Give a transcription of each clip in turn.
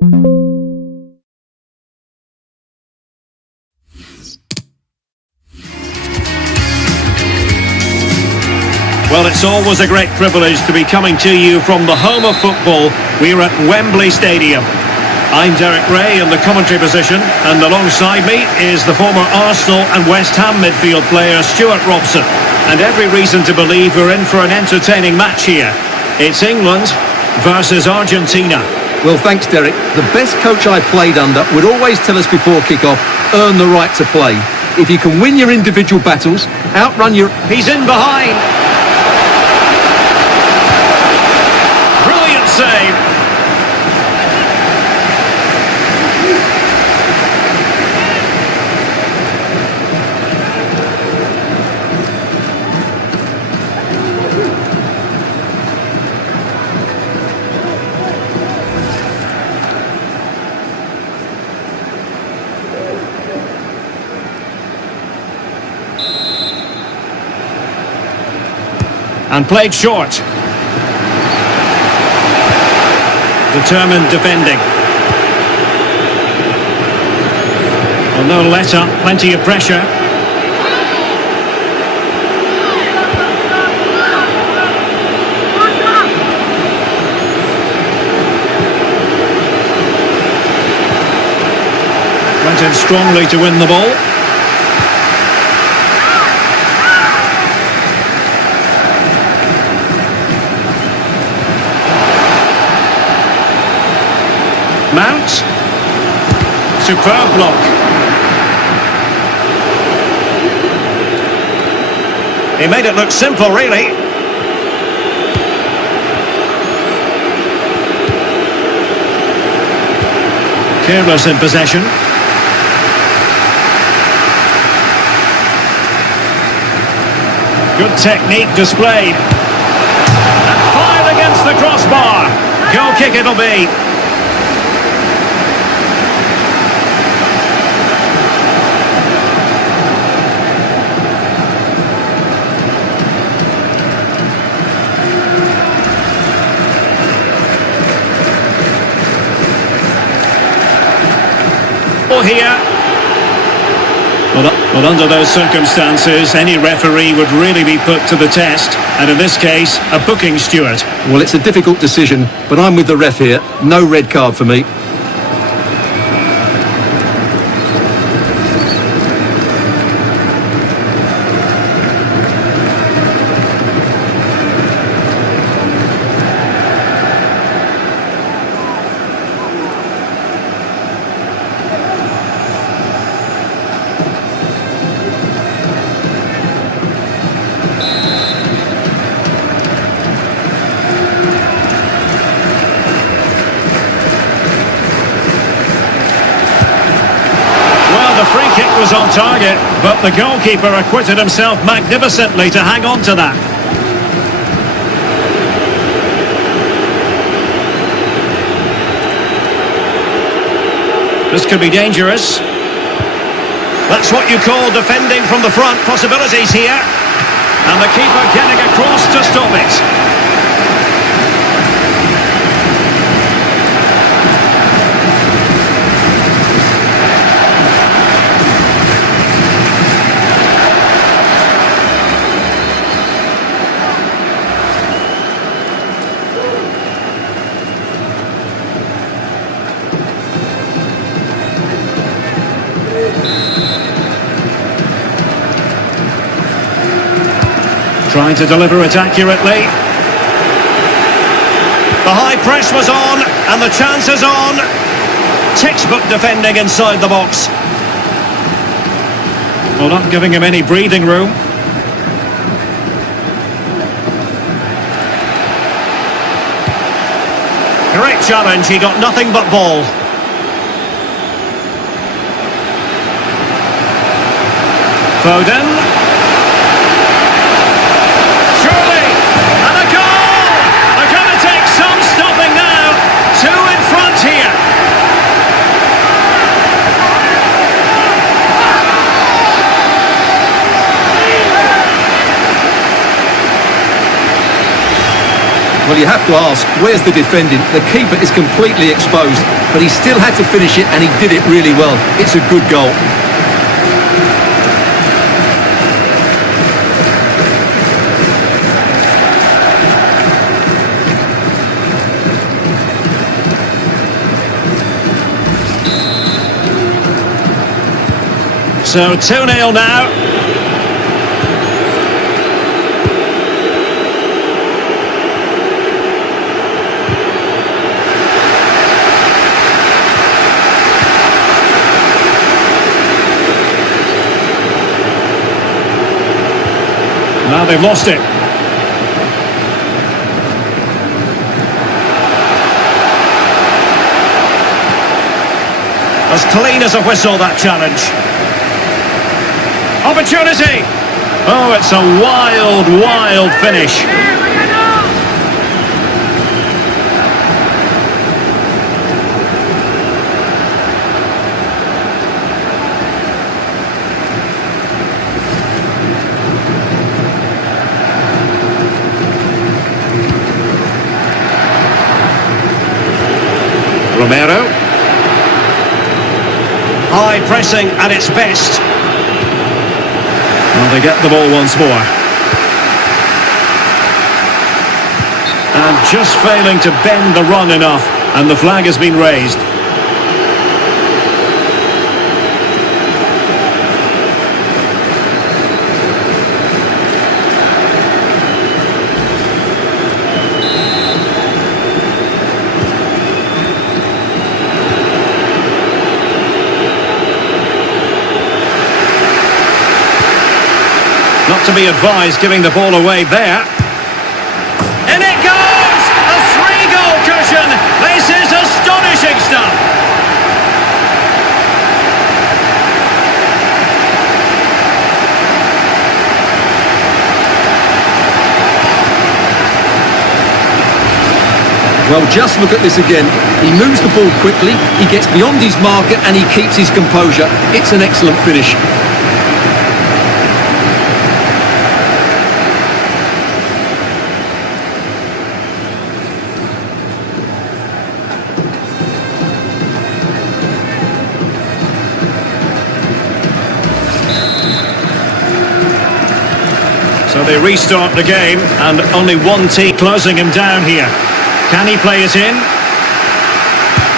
Well, it's always a great privilege to be coming to you from the home of football. We're at Wembley Stadium. I'm Derek Ray in the commentary position, and alongside me is the former Arsenal and West Ham midfield player Stuart Robson. And every reason to believe we're in for an entertaining match here. It's England versus Argentina. Well, thanks, Derek. The best coach I played under would always tell us before kick-off, earn the right to play. If you can win your individual battles, outrun your... He's in behind. Brilliant save. And played short. Determined defending. Well, no let up, plenty of pressure. Went in strongly to win the ball. Mount. Superb block. He made it look simple, really. Careless in possession. Good technique displayed. And fired against the crossbar. Goal kick it'll be. Here. Well, under those circumstances, any referee would really be put to the test, and in this case, a booking, Stuart. Well, it's a difficult decision, but I'm with the ref here. No red card for me. The free kick was on target, but the goalkeeper acquitted himself magnificently to hang on to that. This could be dangerous. That's what you call defending from the front. Possibilities here. And the keeper getting across to stop it. Trying to deliver it accurately. The high press was on, and the chance is on. Textbook defending inside the box. Well, not giving him any breathing room. Great challenge, he got nothing but ball. Foden. Well, you have to ask, where's the defending? The keeper is completely exposed, but he still had to finish it, and he did it really well. It's a good goal. So 2-0 now. Now they've lost it. As clean as a whistle, that challenge. Opportunity! Oh, it's a wild, wild finish. Romero. High pressing at its best. Well, they get the ball once more. And just failing to bend the run enough, and the flag has been raised. Not to be advised giving the ball away there. And it goes! A 3-goal cushion! This is astonishing stuff! Well, just look at this again. He moves the ball quickly, he gets beyond his marker, and he keeps his composure. It's an excellent finish. So they restart the game, and only one team closing him down here. Can he play it in?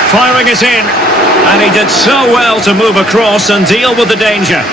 Firing it in. And he did so well to move across and deal with the danger.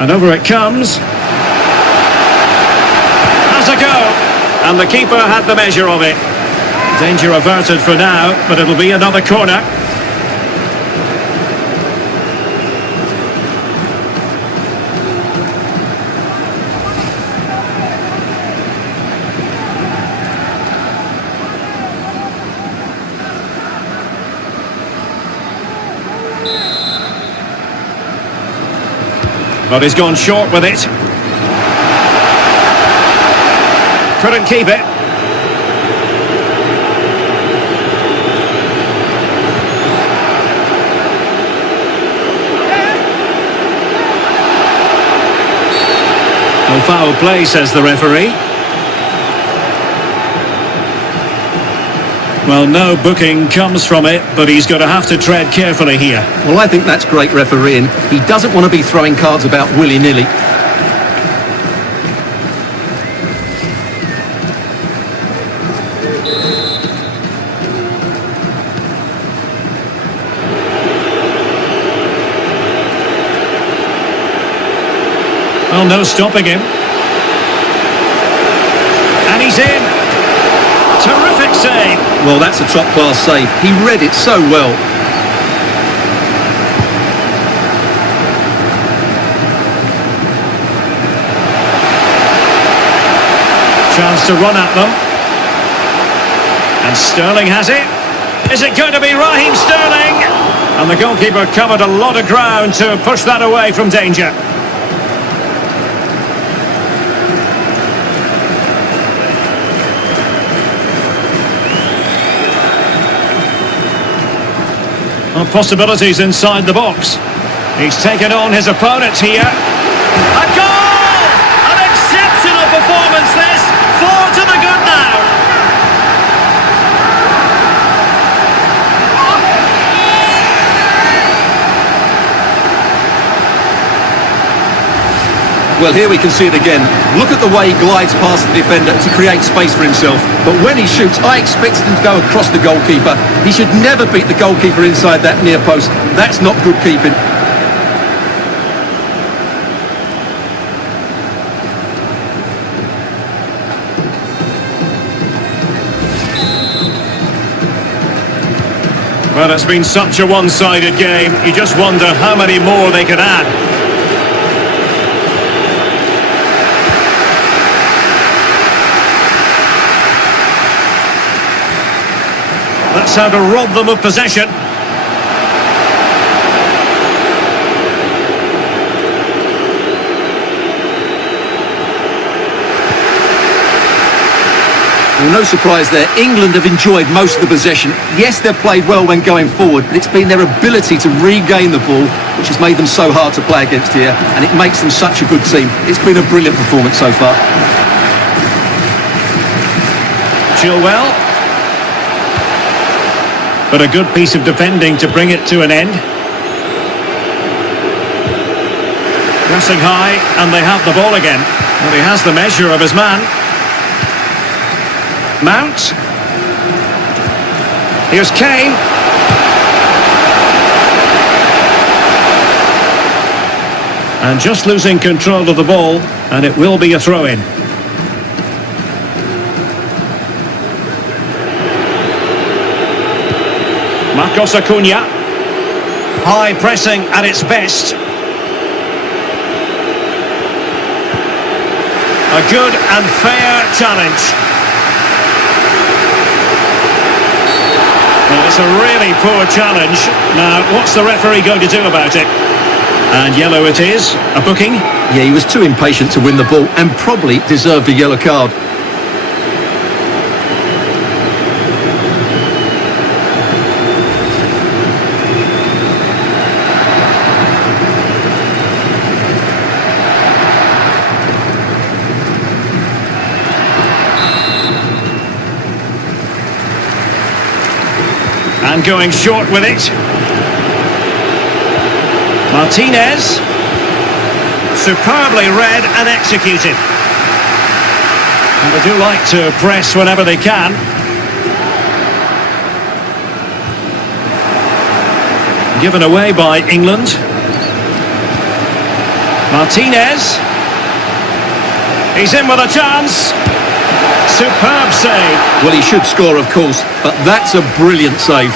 And over it comes. Has a go. And the keeper had the measure of it. Danger averted for now, but it'll be another corner. But he's gone short with it. Couldn't keep it. No foul play, says the referee. Well, no booking comes from it, but he's going to have to tread carefully here. Well, I think that's great refereeing. He doesn't want to be throwing cards about willy-nilly. Well, no stopping him. And he's in. Terrific save. Well, that's a top-class save. He read it so well. Chance to run at them. And Sterling has it. Is it going to be Raheem Sterling? And the goalkeeper covered a lot of ground to push that away from danger. Well, possibilities inside the box. He's taken on his opponent here. A goal! An exceptional performance this. 4 to the good now. Well, here we can see it again. Look at the way he glides past the defender to create space for himself. But when he shoots, I expected him to go across the goalkeeper. He should never beat the goalkeeper inside that near post. That's not good keeping. Well, it's been such a one-sided game. You just wonder how many more they could add. That's how to rob them of possession. Well, no surprise there. England have enjoyed most of the possession. Yes, they've played well when going forward, but it's been their ability to regain the ball which has made them so hard to play against here, and it makes them such a good team. It's been a brilliant performance so far. Chilwell. But a good piece of defending to bring it to an end. Pressing high, and they have the ball again. Well, he has the measure of his man. Mount. Here's Kane. And just losing control of the ball, and it will be a throw-in. Marcos Acuna. High pressing at its best. A good and fair challenge. Well, it's a really poor challenge. Now, what's the referee going to do about it? And yellow it is. A booking. Yeah, he was too impatient to win the ball and probably deserved a yellow card. And going short with it. Martinez. Superbly read and executed. And they do like to press whenever they can. Given away by England. Martinez. He's in with a chance. Superb save. Well, he should score, of course, but that's a brilliant save.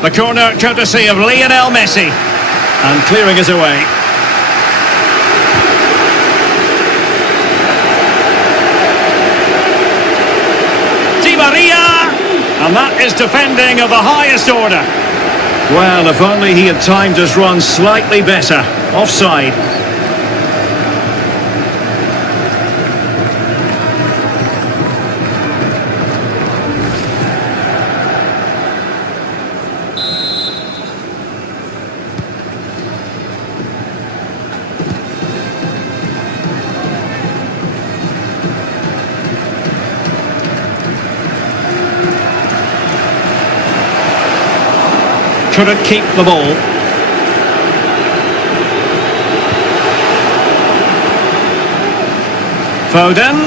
The corner courtesy of Lionel Messi. And clearing it away. Di Maria! And that is defending of the highest order. Well, if only he had timed his run slightly better. Offside. Couldn't keep the ball. Foden.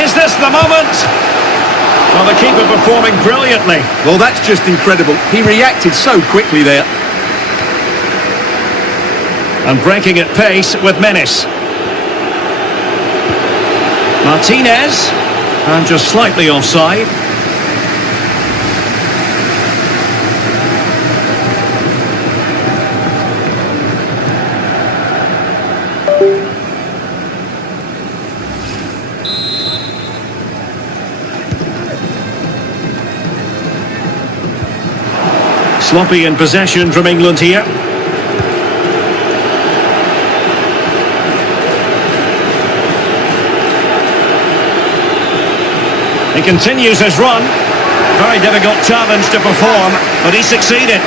Is this the moment? Well, the keeper performing brilliantly. Well, that's just incredible. He reacted so quickly there. And breaking at pace with menace. Martinez. And just slightly offside. Sloppy in possession from England here. He continues his run. Very difficult challenge to perform, but he succeeded.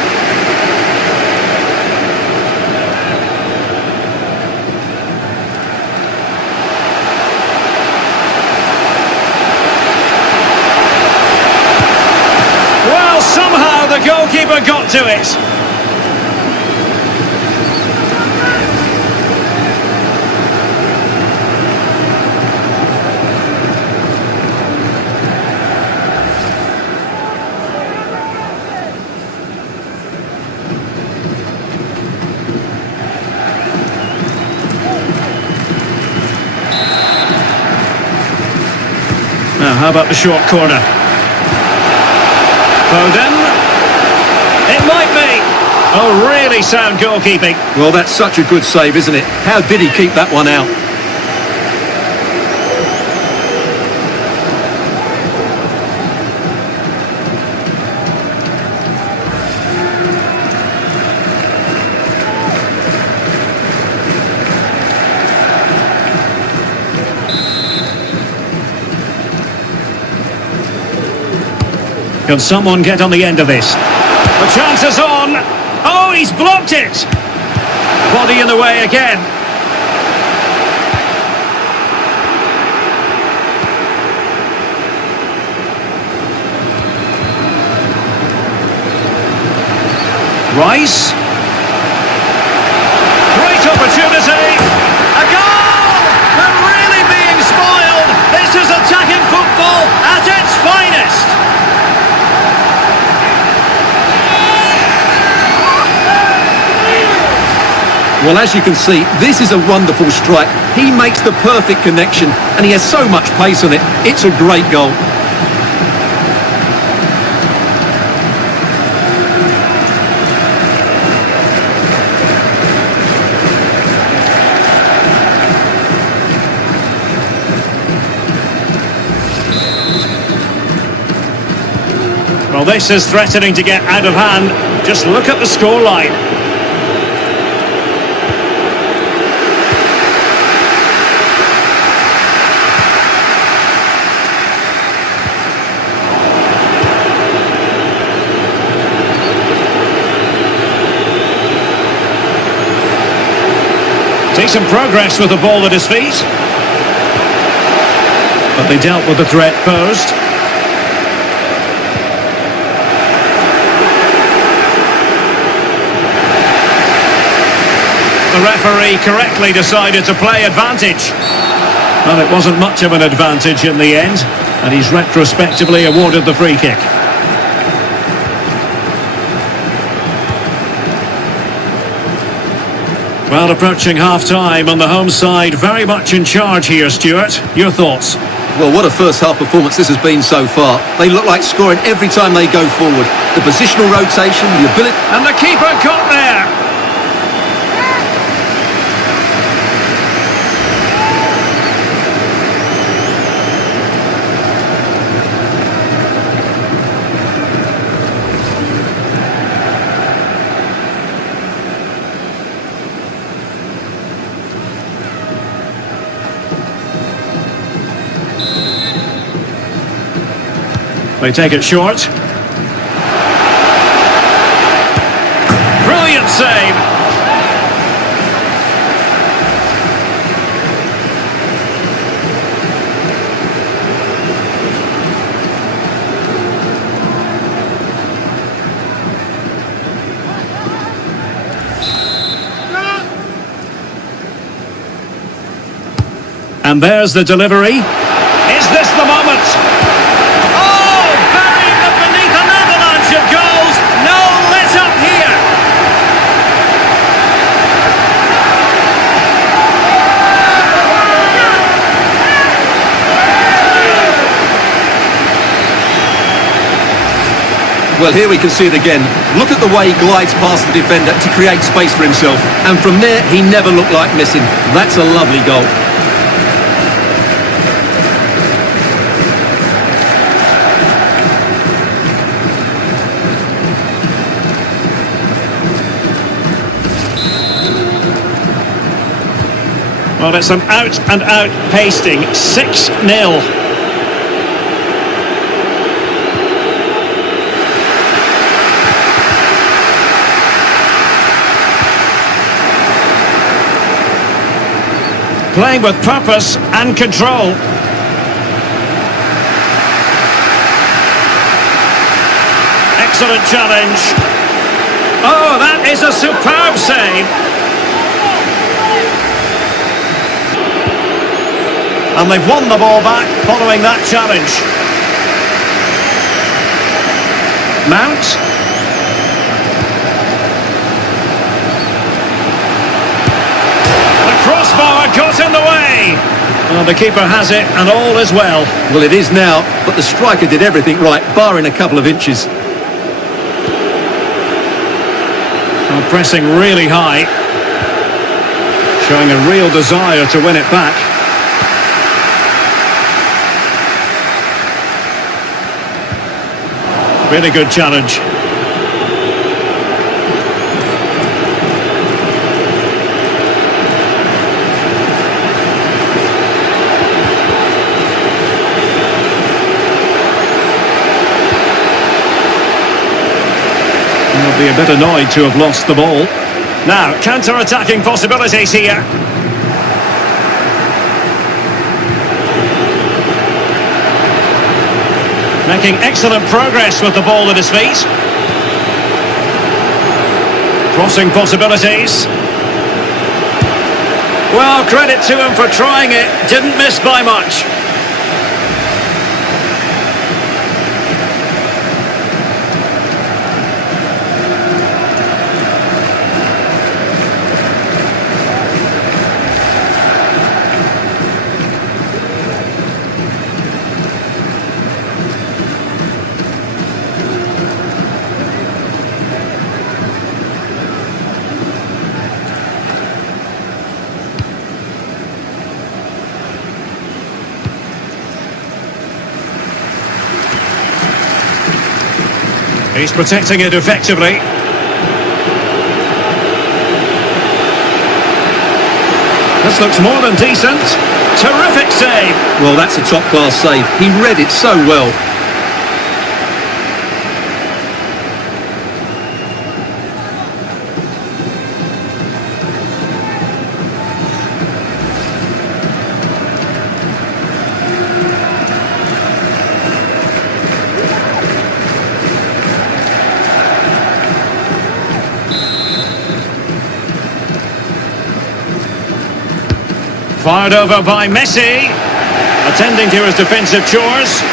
Well, somehow the goalkeeper got to it. Now, how about the short corner? Foden. It might be. Oh, really sound goalkeeping. Well, that's such a good save, isn't it? How did he keep that one out? Can someone get on the end of this? The chance is on. Oh, he's blocked it. Body in the way again. Rice. Great opportunity. A goal! They're really being spoiled. This is attacking football at its finest. Well, as you can see, this is a wonderful strike. He makes the perfect connection, and he has so much pace on it. It's a great goal. Well, this is threatening to get out of hand. Just look at the scoreline. Decent progress with the ball at his feet. But they dealt with the threat posed. The referee correctly decided to play advantage. Well, it wasn't much of an advantage in the end, and he's retrospectively awarded the free kick. Well, approaching half-time on the home side, very much in charge here, Stuart. Your thoughts? Well, what a first-half performance this has been so far. They look like scoring every time they go forward. The positional rotation, the ability... And the keeper got there! They take it short. Brilliant save. And there's the delivery. Is this the moment? Well, here we can see it again. Look at the way he glides past the defender to create space for himself. And from there, he never looked like missing. That's a lovely goal. Well, it's an out-and-out pasting. 6-0. Playing with purpose and control. Excellent challenge. Oh, that is a superb save. And they've won the ball back following that challenge. Mount. The crossbar got in the way. Well, the keeper has it and all is well. Well, it is now, but the striker did everything right, barring a couple of inches. Well, pressing really high. Showing a real desire to win it back. Really good challenge. They'll be a bit annoyed to have lost the ball. Now, counter-attacking possibilities here. Making excellent progress with the ball at his feet. Crossing possibilities. Well, credit to him for trying it. Didn't miss by much. He's protecting it effectively. This looks more than decent. Terrific save. Well, that's a top-class save. He read it so well. Fired over by Messi, attending to his defensive chores.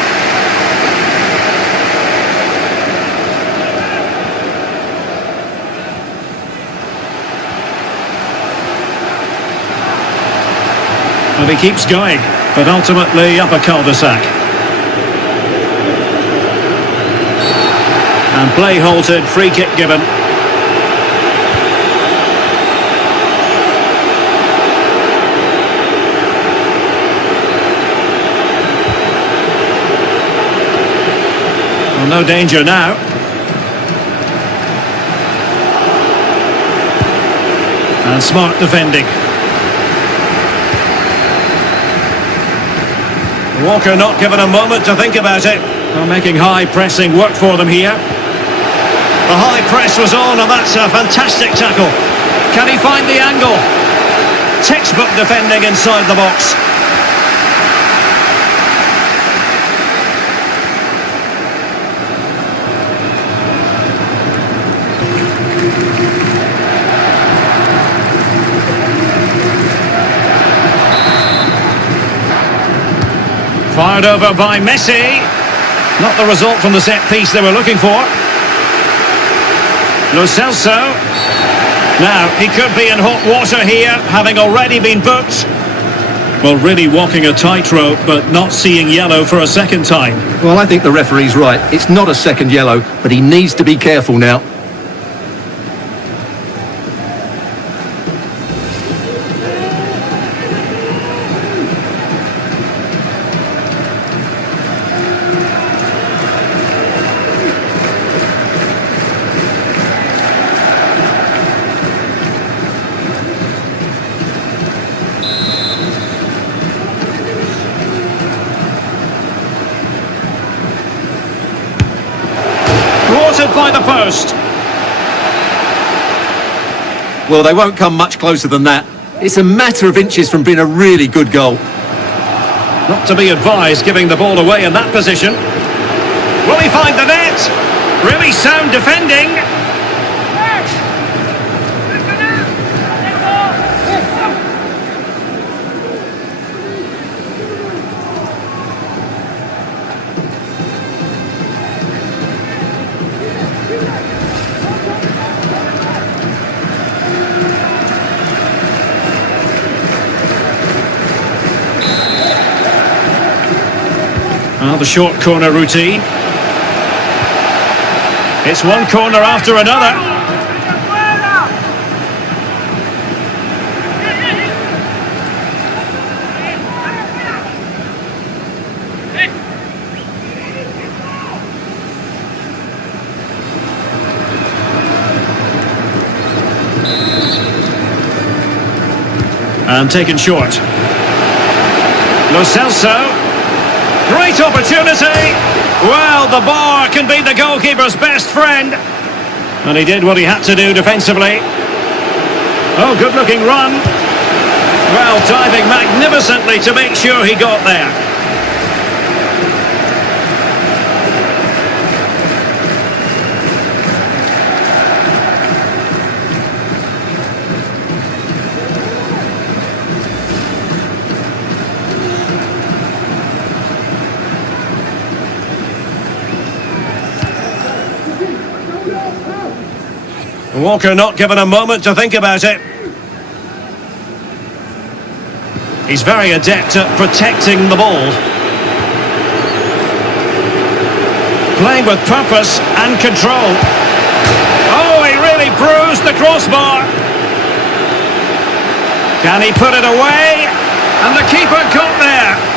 And he keeps going, but ultimately up a cul-de-sac. And play halted, free kick given. Well, no danger now. And smart defending. Walker not given a moment to think about it. Well, making high pressing work for them here. The high press was on, and that's a fantastic tackle. Can he find the angle? Textbook defending inside the box. Fired over by Messi. Not the result from the set piece they were looking for. Lo Celso. Now, he could be in hot water here, having already been booked. Well, really walking a tightrope, but not seeing yellow for a second time. Well, I think the referee's right. It's not a second yellow, but he needs to be careful now. By the post. Well, they won't come much closer than that. It's a matter of inches from being a really good goal. Not to be advised giving the ball away in that position. Will he find the net? Really sound defending. The short corner routine. It's one corner after another. And taken short. Lo Celso. Great opportunity. Well, the bar can be the goalkeeper's best friend. And he did what he had to do defensively. Oh, good-looking run. Well, diving magnificently to make sure he got there. Walker not given a moment to think about it. He's very adept at protecting the ball. Playing with purpose and control. Oh, he really bruised the crossbar. Can he put it away? And the keeper got there.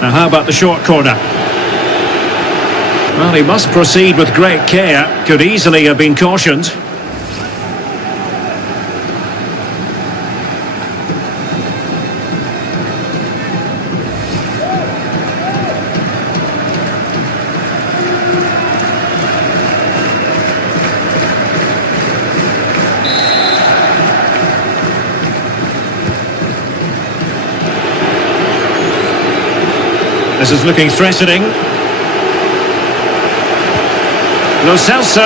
Now how about the short corner? Well, he must proceed with great care. Could easily have been cautioned. This is looking threatening. Lo Celso,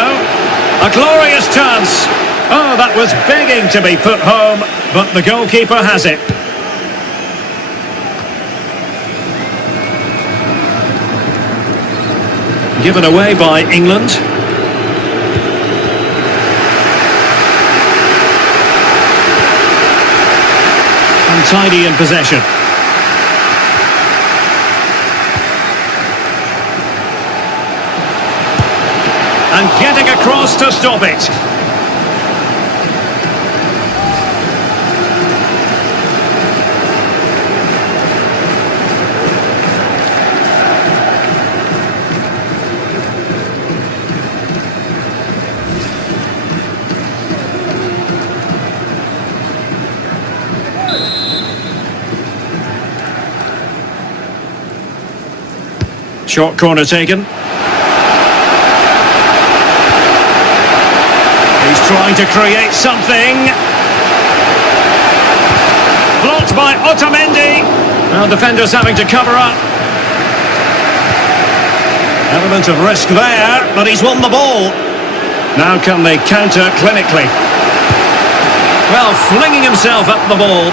a glorious chance. Oh, that was begging to be put home, but the goalkeeper has it. Given away by England. Untidy in possession. And getting across to stop it. Short corner taken. Trying to create something. Blocked by Otamendi. Well, defenders having to cover up. Element of risk there, but he's won the ball. Now can they counter clinically? Well, flinging himself at the ball.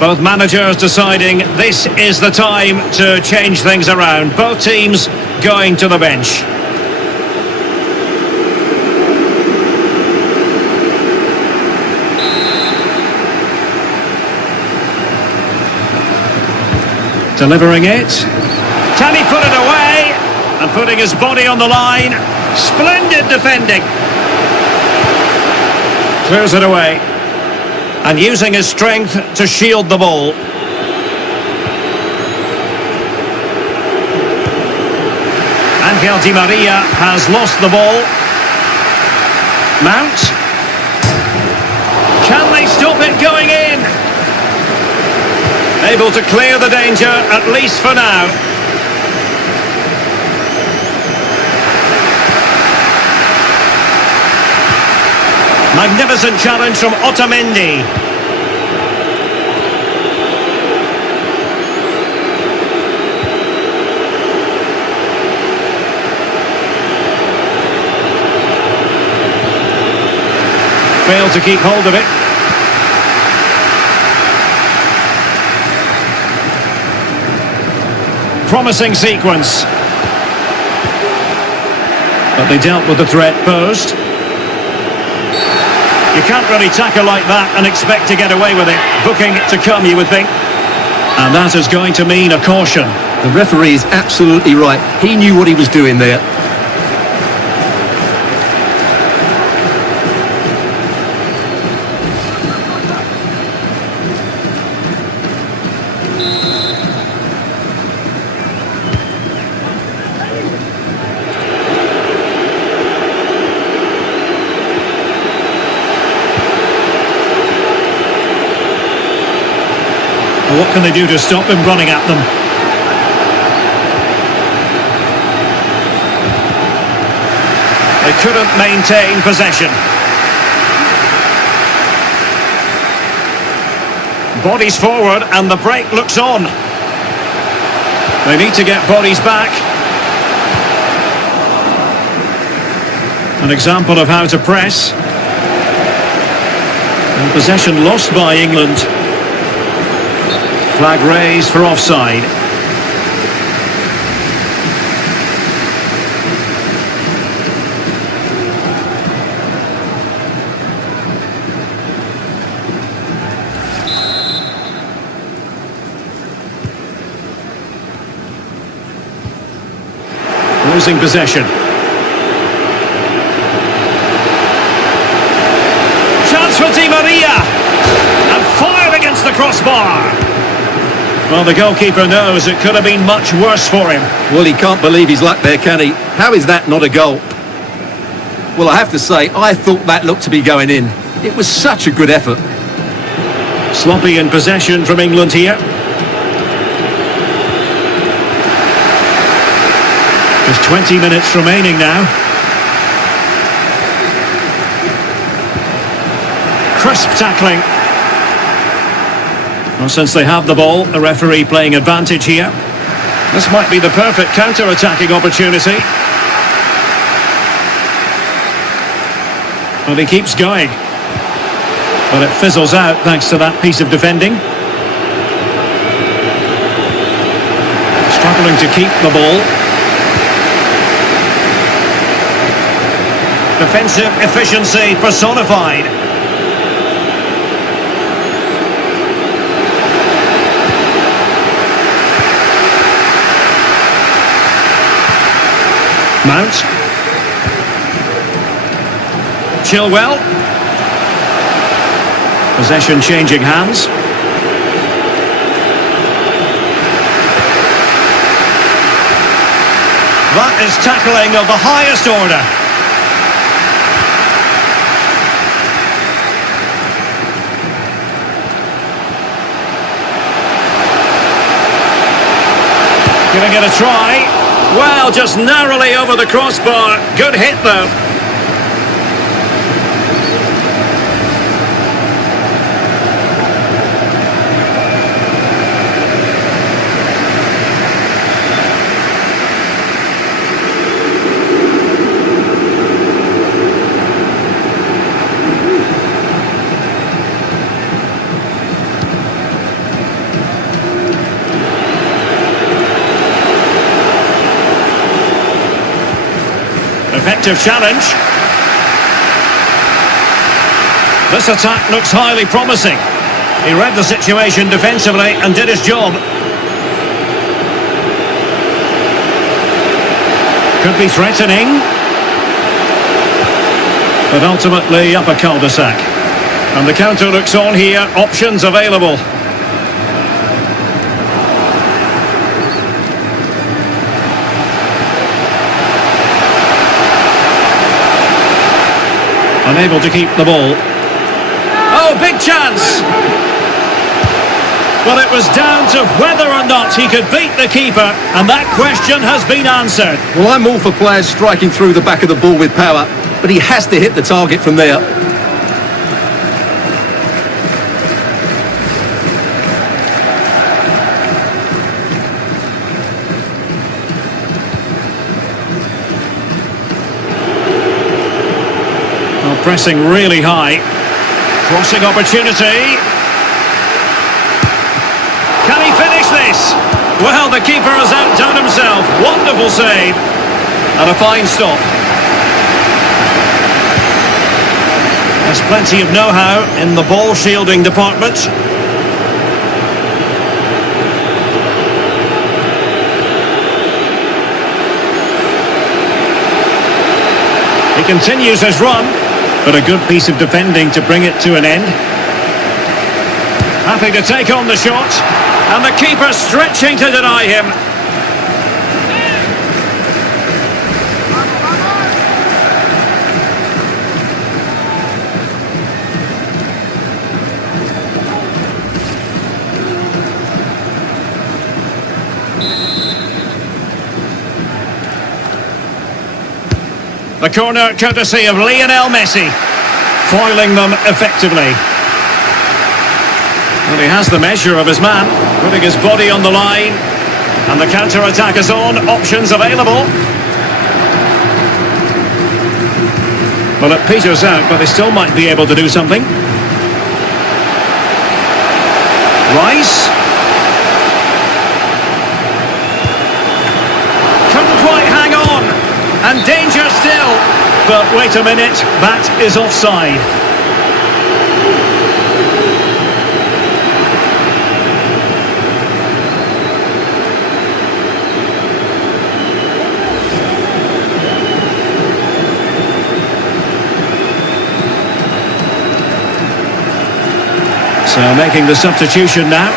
Both managers deciding this is the time to change things around. Both teams going to the bench. Delivering it. Can he put it away? And putting his body on the line. Splendid defending. Clears it away. And using his strength to shield the ball. Angel Di Maria has lost the ball. Mount. Can they stop it going in? Able to clear the danger, at least for now. Magnificent challenge from Otamendi. Failed to keep hold of it. Promising sequence. But they dealt with the threat posed. You can't really tackle like that and expect to get away with it. Booking to come, you would think. And that is going to mean a caution. The referee is absolutely right. He knew what he was doing there. What can they do to stop him running at them? They couldn't maintain possession. Bodies forward and the break looks on. They need to get bodies back. An example of how to press. And possession lost by England. Flag raised for offside. Losing possession. Chance for Di Maria. And fired against the crossbar. Well, the goalkeeper knows it could have been much worse for him. Well, he can't believe his luck there, can he? How is that not a goal? Well, I have to say, I thought that looked to be going in. It was such a good effort. Sloppy in possession from England here. There's 20 minutes remaining now. Crisp tackling. Well, since they have the ball, the referee playing advantage here. This might be the perfect counter-attacking opportunity. Well, he keeps going. But it fizzles out thanks to that piece of defending. Struggling to keep the ball. Defensive efficiency personified. Mount. Chilwell. Possession changing hands. That is tackling of the highest order. Giving it a try. Well, just narrowly over the crossbar. Good hit, though. Effective challenge. This attack looks highly promising. He read the situation defensively and did his job. Could be threatening. But ultimately up a cul-de-sac. And the counter looks on here. Options available. Unable to keep the ball. Oh, big chance! Well, it was down to whether or not he could beat the keeper, and that question has been answered. Well, I'm all for players striking through the back of the ball with power, but he has to hit the target from there. Pressing really high. Crossing opportunity. Can he finish this? Well, the keeper has outdone himself. Wonderful save. And a fine stop. There's plenty of know-how in the ball shielding department. He continues his run. But a good piece of defending to bring it to an end. Happy to take on the shot. And the keeper stretching to deny him. The corner courtesy of Lionel Messi, foiling them effectively. Well, he has the measure of his man, putting his body on the line. And the counter-attack is on, options available. Well, it peters out, but they still might be able to do something. Rice. Couldn't quite hang on. And danger still. But wait a minute, that is offside. So making the substitution now.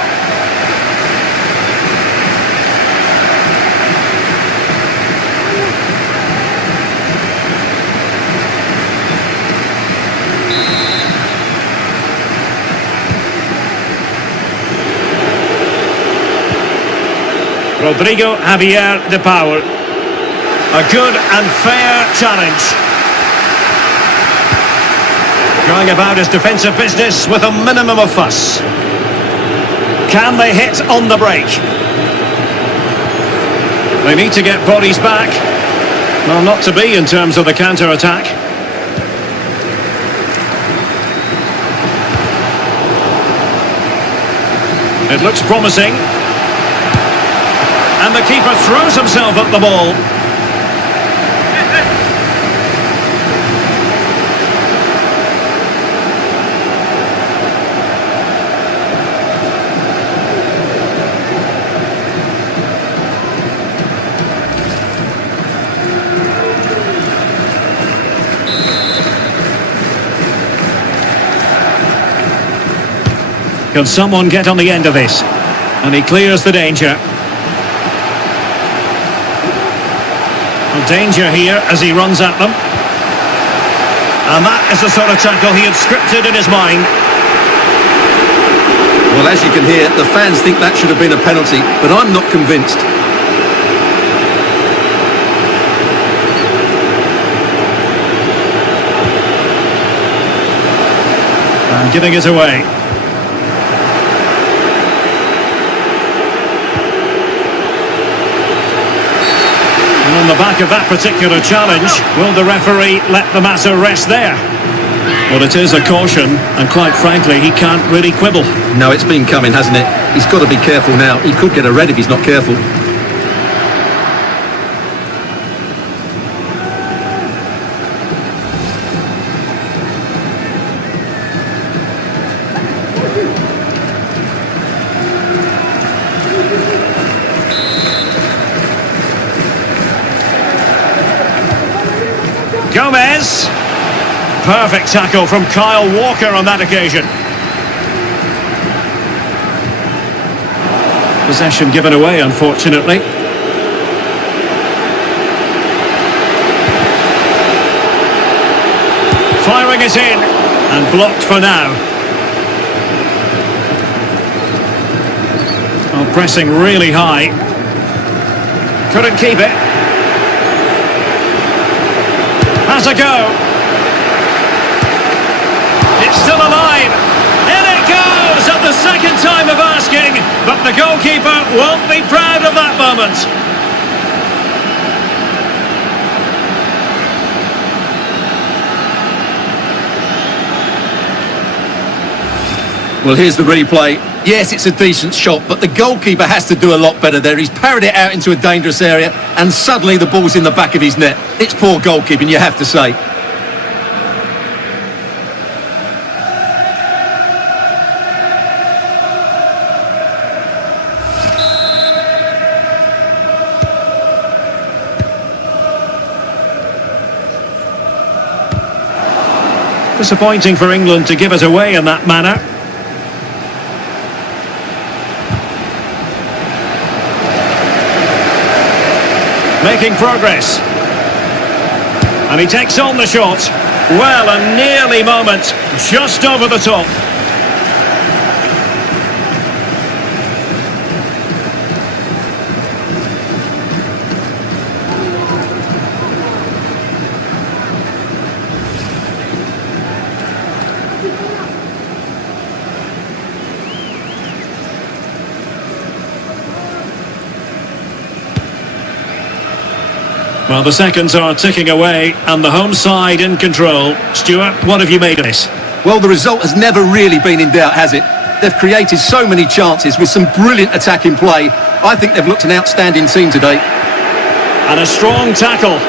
Rodrigo Javier de Paul. A good and fair challenge. Going about his defensive business with a minimum of fuss. Can they hit on the break? They need to get bodies back. Well, not to be in terms of the counter-attack. It looks promising. And the keeper throws himself at the ball. Can someone get on the end of this? And he clears the danger. Danger here as he runs at them. And that is the sort of tackle he had scripted in his mind. Well, as you can hear, the fans think that should have been a penalty, but I'm not convinced. And giving it away. And on the back of that particular challenge, will the referee let the matter rest there? Well, it is a caution, and quite frankly, he can't really quibble. No, it's been coming, hasn't it? He's got to be careful now. He could get a red if he's not careful. Gomez. Perfect tackle from Kyle Walker on that occasion. Possession given away, unfortunately. Firing it in, and blocked for now. Oh, pressing really high. Couldn't keep it. Has a go. It's still alive. In it goes at the second time of asking, but the goalkeeper won't be proud of that moment. Well, here's the replay. Yes, it's a decent shot, but the goalkeeper has to do a lot better there. He's parried it out into a dangerous area, and suddenly the ball's in the back of his net. It's poor goalkeeping, you have to say. Disappointing for England to give it away in that manner. Making progress. And he takes on the shot. Well, a nearly moment, just over the top. Well, the seconds are ticking away and the home side in control. Stuart, what have you made of this? Well, the result has never really been in doubt, has it? They've created so many chances with some brilliant attacking play. I think they've looked an outstanding team today. And a strong tackle.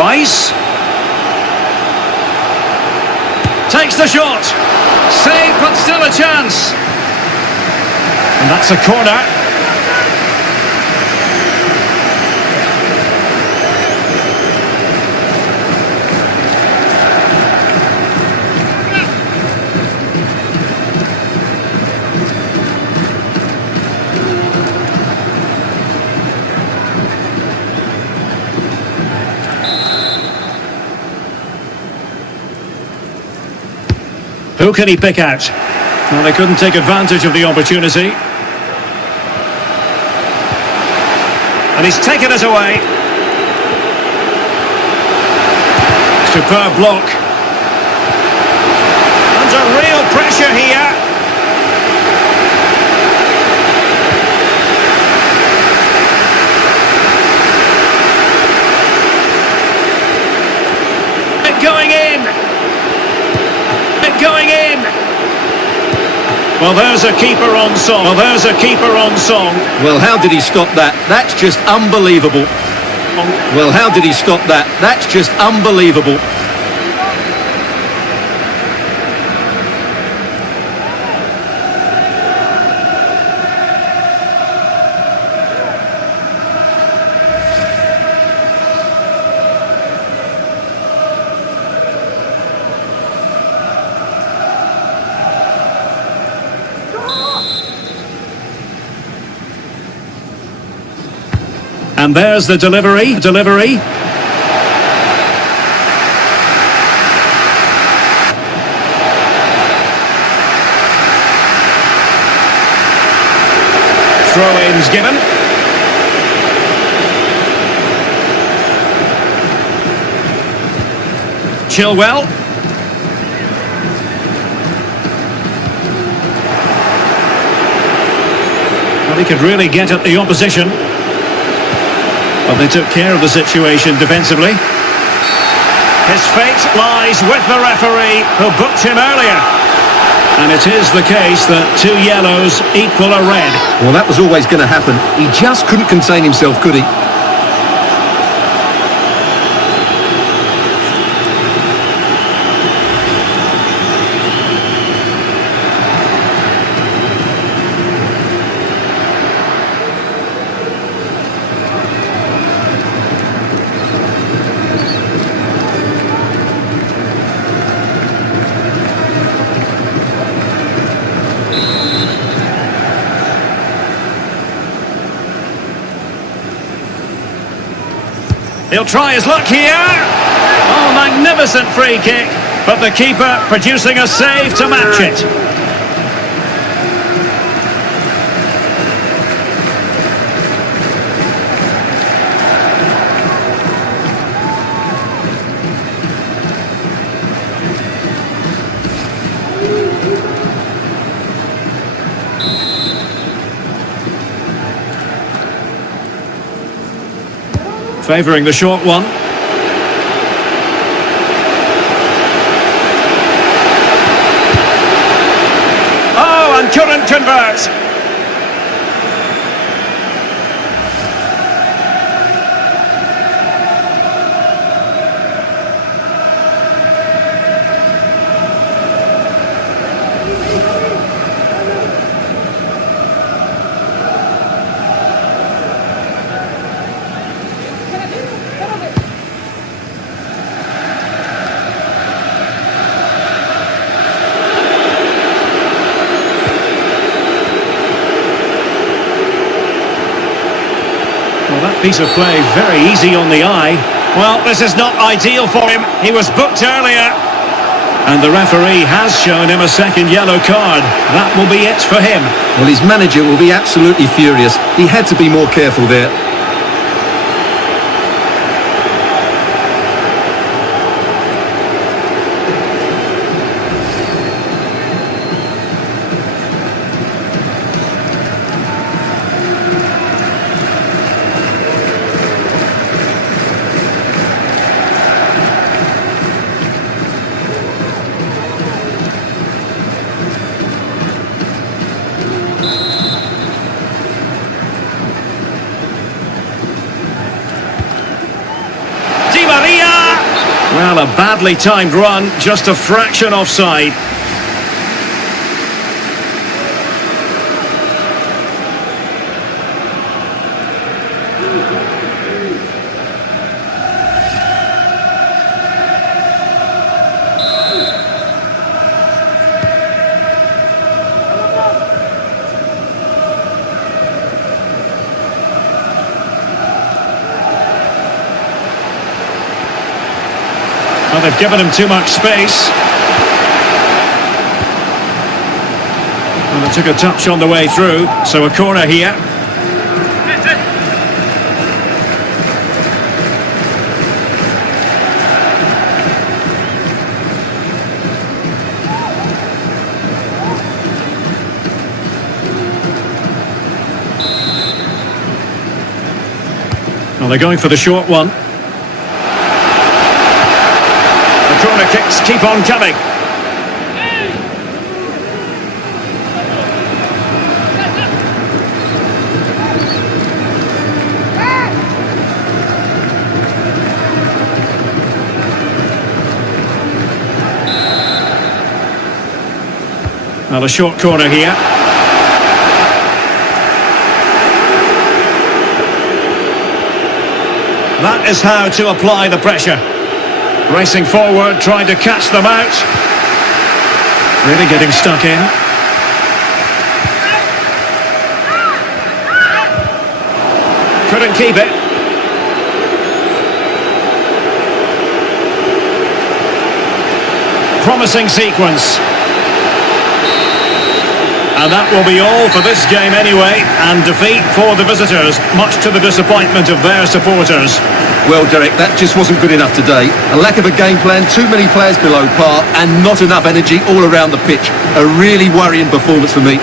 Rice. Takes the shot. Save, but still a chance. And that's a corner. Who can he pick out? Well, they couldn't take advantage of the opportunity. And he's taken it away. Superb block. Under real pressure here. It going in. It going in. Well, there's a keeper on song. Well, how did he stop that? That's just unbelievable. Well, how did he stop that? That's just unbelievable. And there's the delivery. Throw-ins given. Chilwell. Well, he could really get at the opposition. But they took care of the situation defensively. His fate lies with the referee, who booked him earlier. And it is the case that 2 yellows equal a red. Well, that was always going to happen. He just couldn't contain himself, could he? He'll try his luck here. Oh, magnificent free kick. But the keeper producing a save to match it. Favouring the short one. Oh, and couldn't convert. Well, that piece of play very easy on the eye. Well, this is not ideal for him. He was booked earlier. And the referee has shown him a second yellow card. That will be it for him. Well, his manager will be absolutely furious. He had to be more careful there. Well, a badly timed run, just a fraction offside. Well, they've given him too much space. Well, they took a touch on the way through, so a corner here. Well, they're going for the short one. Corner kicks keep on coming. Well, a short corner here. That is how to apply the pressure. Racing forward, trying to catch them out. Really getting stuck in. Couldn't keep it. Promising sequence. And that will be all for this game anyway, and defeat for the visitors, much to the disappointment of their supporters. Well, Derek, that just wasn't good enough today. A lack of a game plan, too many players below par, and not enough energy all around the pitch. A really worrying performance for me.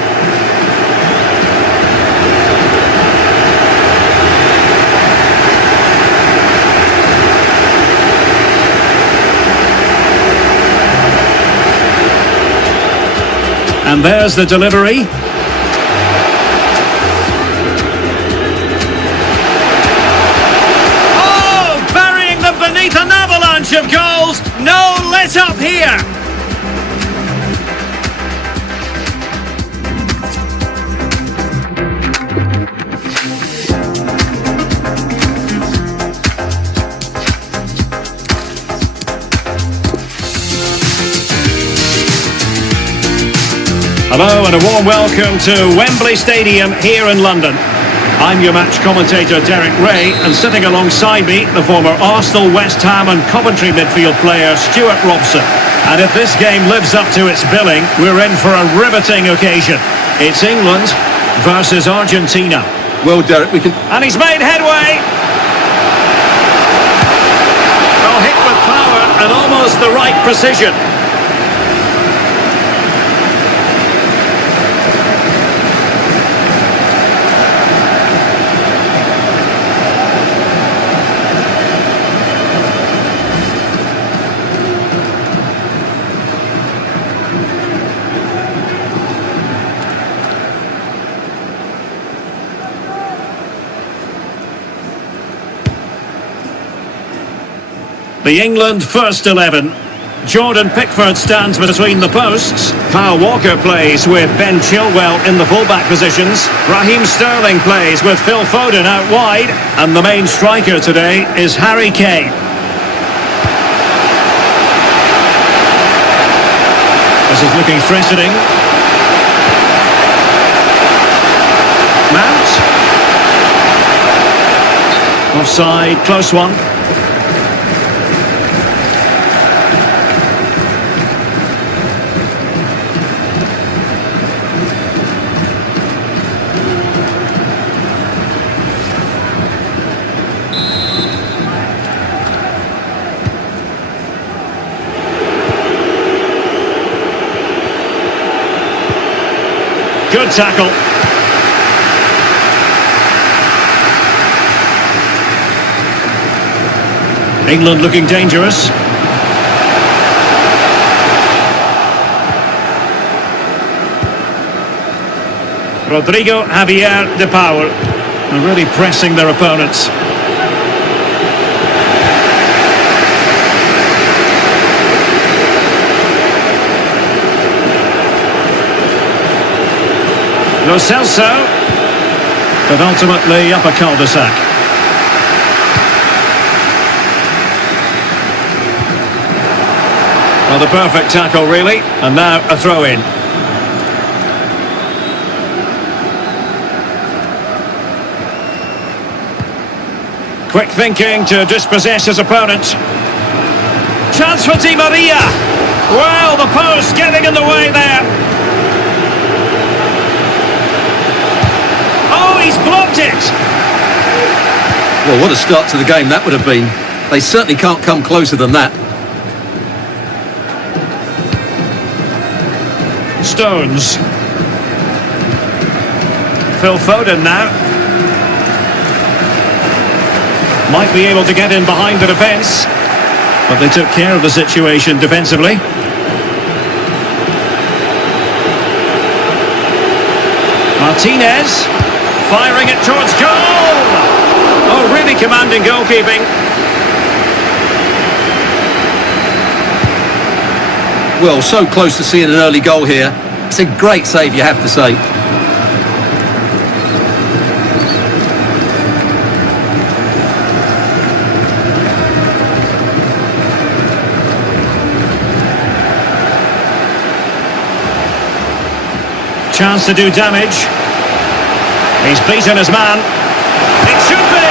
And there's the delivery. Oh, burying them beneath an avalanche of goals. No let up here. Hello and a warm welcome to Wembley Stadium here in London. I'm your match commentator Derek Ray, and sitting alongside me the former Arsenal, West Ham and Coventry midfield player Stuart Robson. And if this game lives up to its billing, we're in for a riveting occasion. It's England versus Argentina. Well, Derek, we can... And he's made headway! Oh, hit with power and almost the right precision. The England first 11. Jordan Pickford stands between the posts. Kyle Walker plays with Ben Chilwell in the fullback positions. Raheem Sterling plays with Phil Foden out wide. And the main striker today is Harry Kane. This is looking threatening. Mount. Offside, close one. Good tackle. England looking dangerous. Rodrigo Javier de Paul are really pressing their opponents. Lo Celso, but ultimately up a cul-de-sac. Well, the perfect tackle, really, and now a throw-in. Quick thinking to dispossess his opponent. Chance for Di Maria. Well, the post getting in the way there. He's blocked it! Well, what a start to the game that would have been. They certainly can't come closer than that. Stones. Phil Foden now. Might be able to get in behind the defence, but they took care of the situation defensively. Martinez. Firing it towards goal! Oh, really commanding goalkeeping. Well, so close to seeing an early goal here. It's a great save, you have to say. Chance to do damage. He's beaten his man. It should be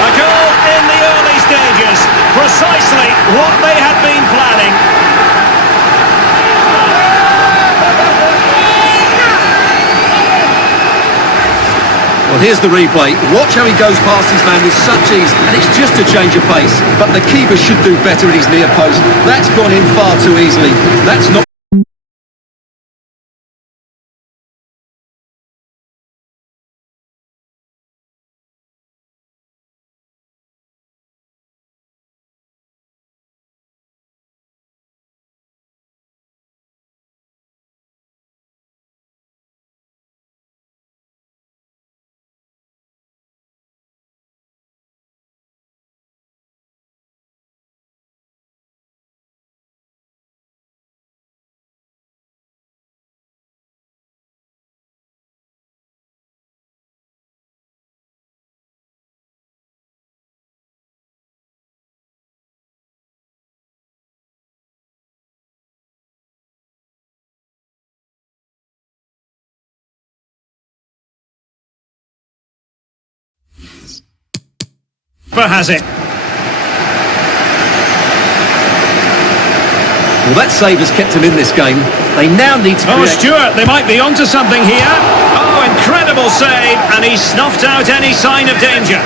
a goal in the early stages. Precisely what they had been planning. Well, here's the replay. Watch how he goes past his man with such ease, and it's just a change of pace. But the keeper should do better at his near post. That's gone in far too easily. That's not... Has it. Well, that save has kept him in this game. They now need to Oh, create... Stuart, they might be onto something here. Oh, incredible save, and he snuffed out any sign of danger.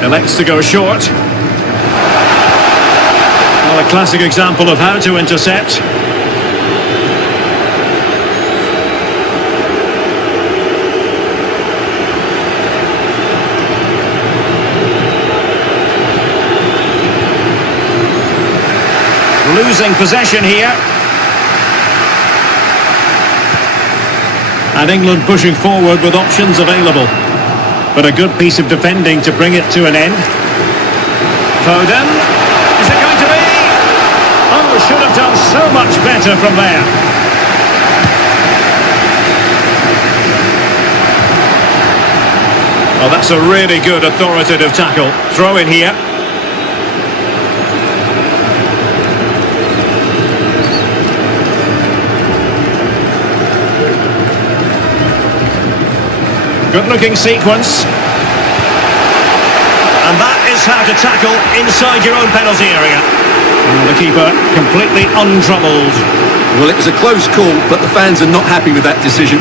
Elects to go short. Well, a classic example of how to intercept. Losing possession here. And England pushing forward with options available. But a good piece of defending to bring it to an end. Foden. Is it going to be? Oh, should have done so much better from there. Oh, that's a really good authoritative tackle. Throw in here. Good-looking sequence. And that is how to tackle inside your own penalty area. And the keeper completely untroubled. Well, it was a close call, but the fans are not happy with that decision.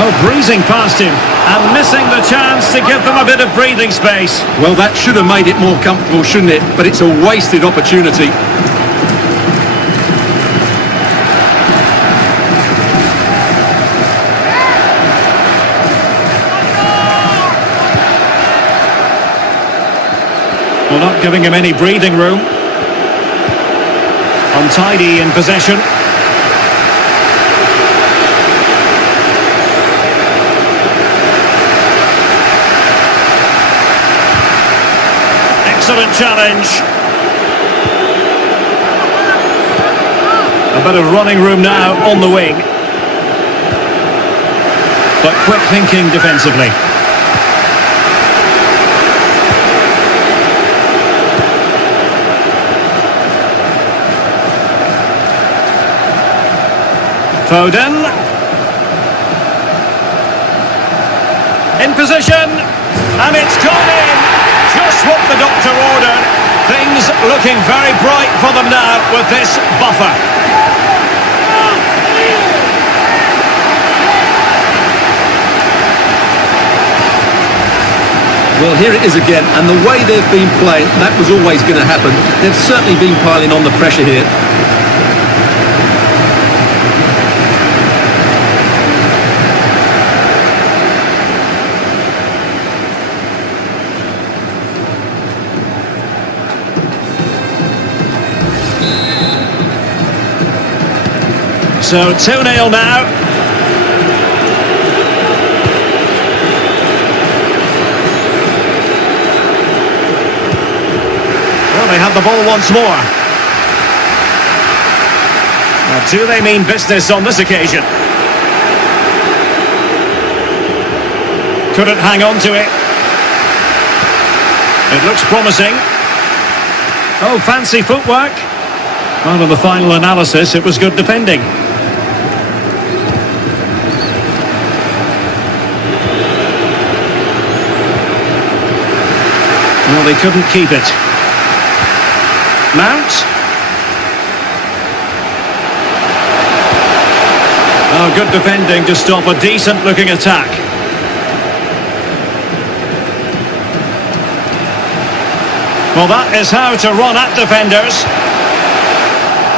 Oh, breezing past him and missing the chance to give them a bit of breathing space. Well, that should have made it more comfortable, shouldn't it? But it's a wasted opportunity. Well, not giving him any breathing room. Untidy in possession. Excellent challenge. A bit of running room now on the wing. But quick thinking defensively. Foden. In position. And it's gone in. Just what the doctor ordered. Things looking very bright for them now with this buffer. Well, here it is again, and the way they've been playing, that was always going to happen. They've certainly been piling on the pressure here. So 2-0 now. Well, they have the ball once more. Now, do they mean business on this occasion? Couldn't hang on to it. It looks promising. Oh, fancy footwork. Well, in the final analysis, it was good defending. Well, they couldn't keep it. Mount. Oh, good defending to stop a decent-looking attack. Well, that is how to run at defenders.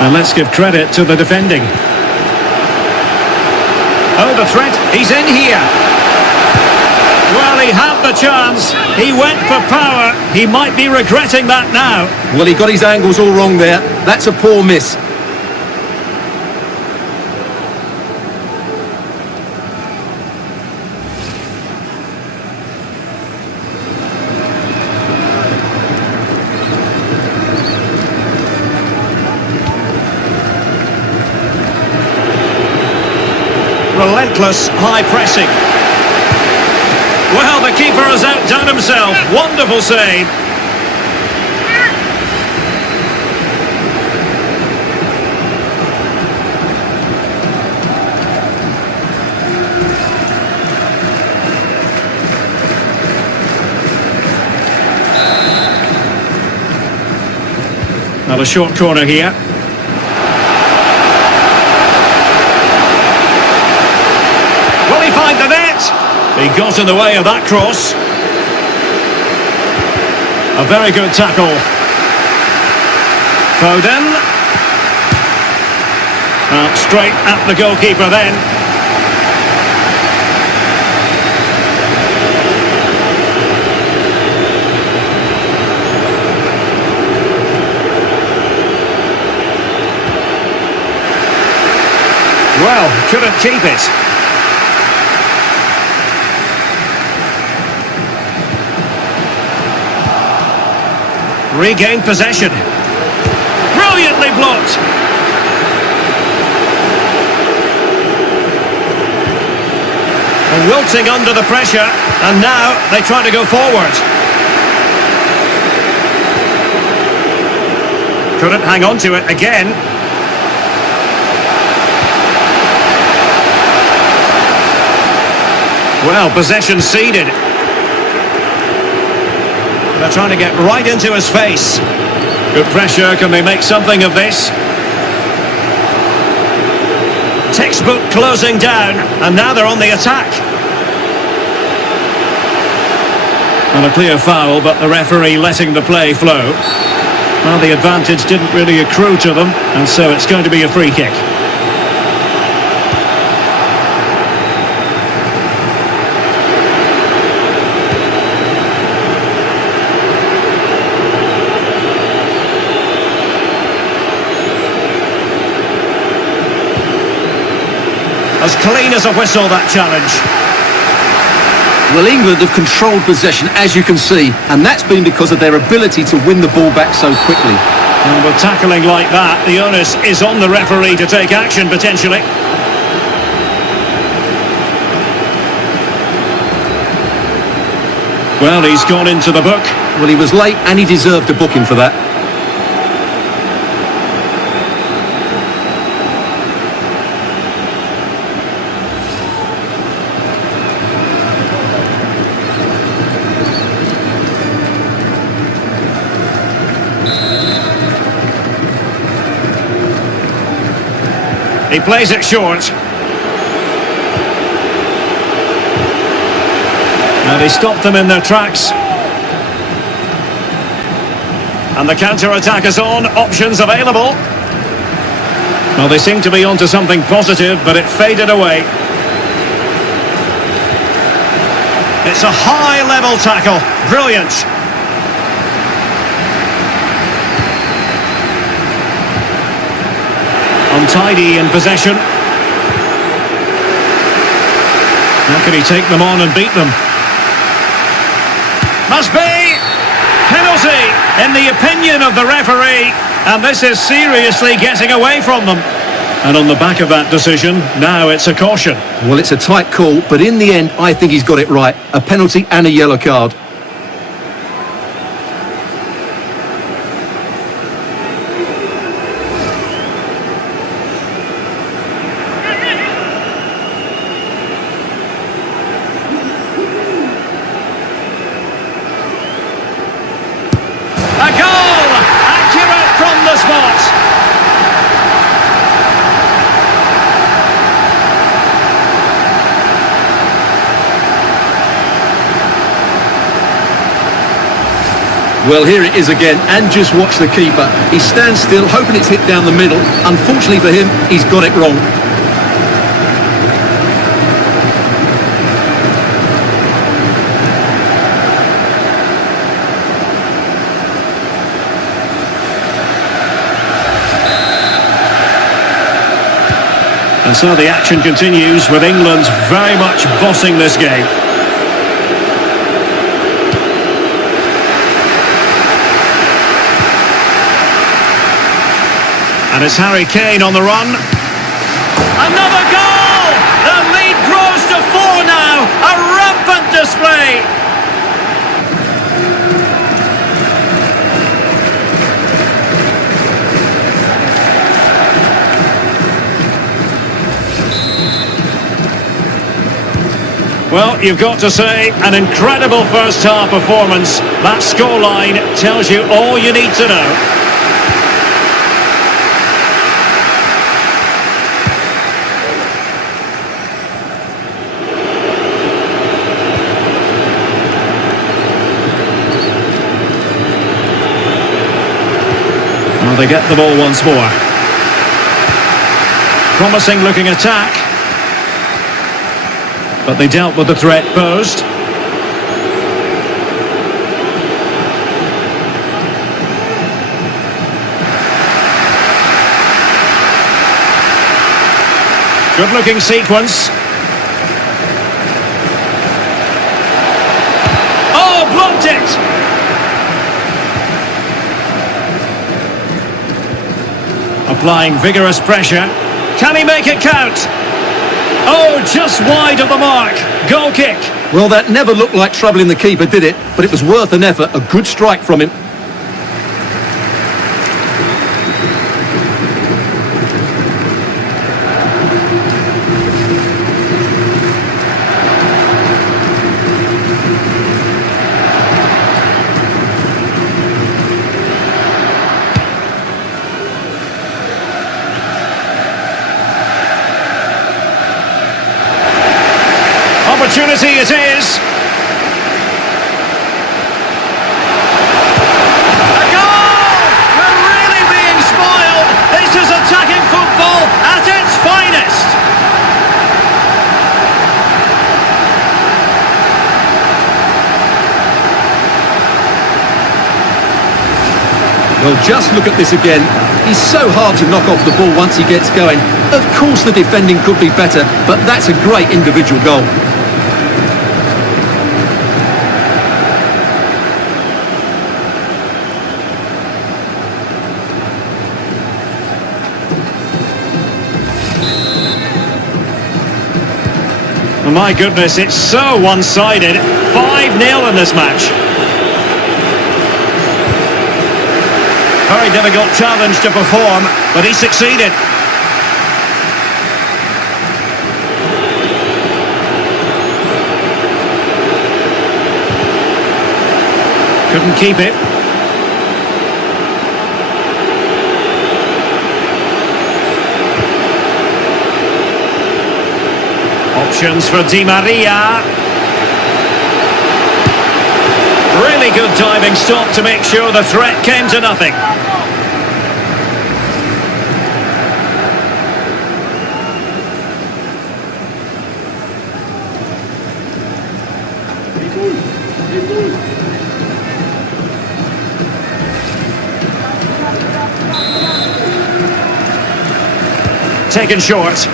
And let's give credit to the defending. Oh, the threat. He's in here. Well, he had the chance. He went for power. He might be regretting that now. Well, he got his angles all wrong there. That's a poor miss. Relentless high pressing. Well, the keeper has outdone himself. Wonderful save. Now a short corner here. Will he find the net? He got in the way of that cross. A very good tackle. Foden. Straight at the goalkeeper then. Well, couldn't keep it. Regained possession. Brilliantly blocked. Wilting under the pressure, and now they try to go forward. Couldn't hang on to it again. Well, possession ceded. They're trying to get right into his face. Good pressure. Can they make something of this? Textbook closing down, and now they're on the attack. And a clear foul, but the referee letting the play flow. Well, the advantage didn't really accrue to them, and so it's going to be a free kick. As clean as a whistle, that challenge. Well, England have controlled possession, as you can see, and that's been because of their ability to win the ball back so quickly. And with tackling like that, the onus is on the referee to take action, potentially. Well, he's gone into the book. Well, he was late, and he deserved a booking for that. He plays it short. And he stopped them in their tracks. And the counter-attack is on. Options available. Well, they seem to be onto something positive, but it faded away. It's a high-level tackle. Brilliant. Untidy in possession. How can he take them on and beat them? Must be penalty in the opinion of the referee, and this is seriously getting away from them. And on the back of that decision, now it's a caution. Well, it's a tight call, but in the end, I think he's got it right. A penalty and a yellow card. Well, here it is again, and just watch the keeper. He stands still, hoping it's hit down the middle. Unfortunately for him, he's got it wrong. And so the action continues with England very much bossing this game. And it's Harry Kane on the run. Another goal! The lead grows to 4 now. A rampant display. Well, you've got to say, an incredible first-half performance. That scoreline tells you all you need to know. Well, they get the ball once more. Promising looking attack. But they dealt with the threat posed. Good looking sequence. Oh, blocked it! Applying vigorous pressure. Can he make it count? Oh, just wide of the mark. Goal kick. Well, that never looked like troubling the keeper, did it? But it was worth an effort. A good strike from him. Opportunity it is. A goal! We're really being spoiled. This is attacking football at its finest. Well, just look at this again. He's so hard to knock off the ball once he gets going. Of course the defending could be better, but that's a great individual goal. Oh, my goodness, it's so one-sided. 5-0 in this match. Very difficult challenge to perform, but he succeeded. Couldn't keep it. Options for Di Maria. Really good diving stop to make sure the threat came to nothing. Taken short.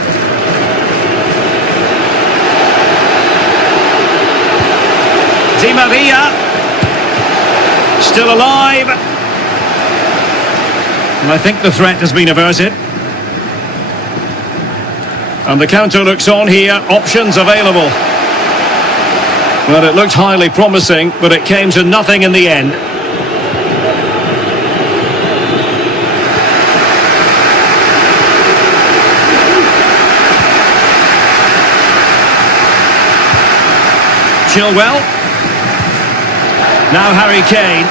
Di Maria, still alive. And I think the threat has been averted. And the counter looks on here, options available. Well, it looked highly promising, but it came to nothing in the end. Chilwell. Now Harry Kane.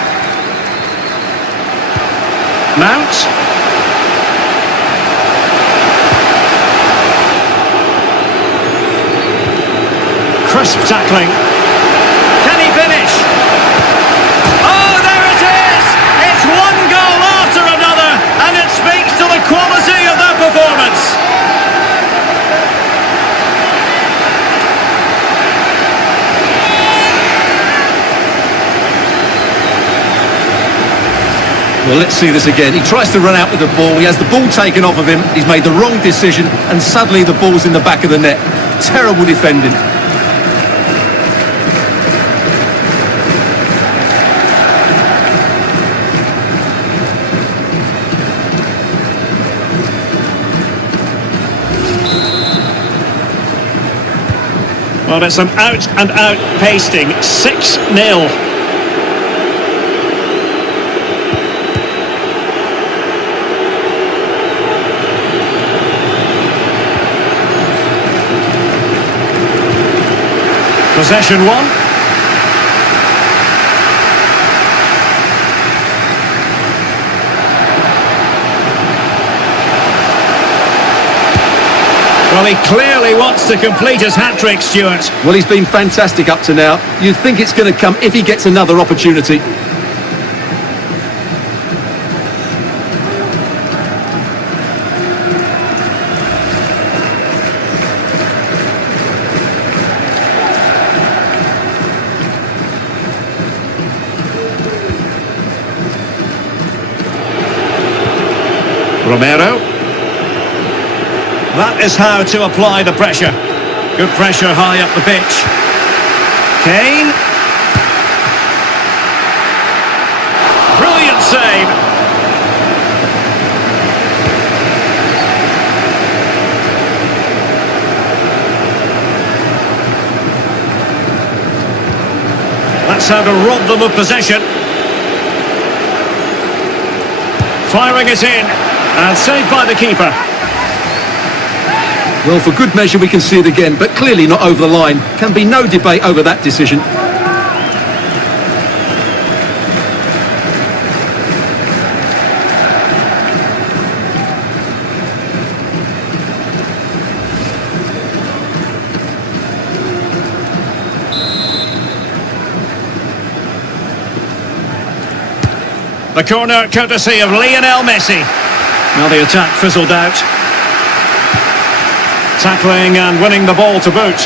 Mount. Crisp tackling. Can he finish? Oh, there it Well, let's see this again. He tries to run out with the ball. He has the ball taken off of him. He's made the wrong decision, and suddenly the ball's in the back of the net. Terrible defending. Well, it's an out-and-out pasting. 6-0. Possession one. Well, he clearly wants to complete his hat-trick, Stuart. Well, he's been fantastic up to now. You'd think it's going to come if he gets another opportunity. Romero. That is how to apply the pressure. Good pressure high up the pitch. Kane. Brilliant save. That's how to rob them of possession. Firing it in. And saved by the keeper. Well, for good measure, we can see it again, but clearly not over the line. Can be no debate over that decision. The corner courtesy of Lionel Messi. Now the attack fizzled out. Tackling and winning the ball to boot.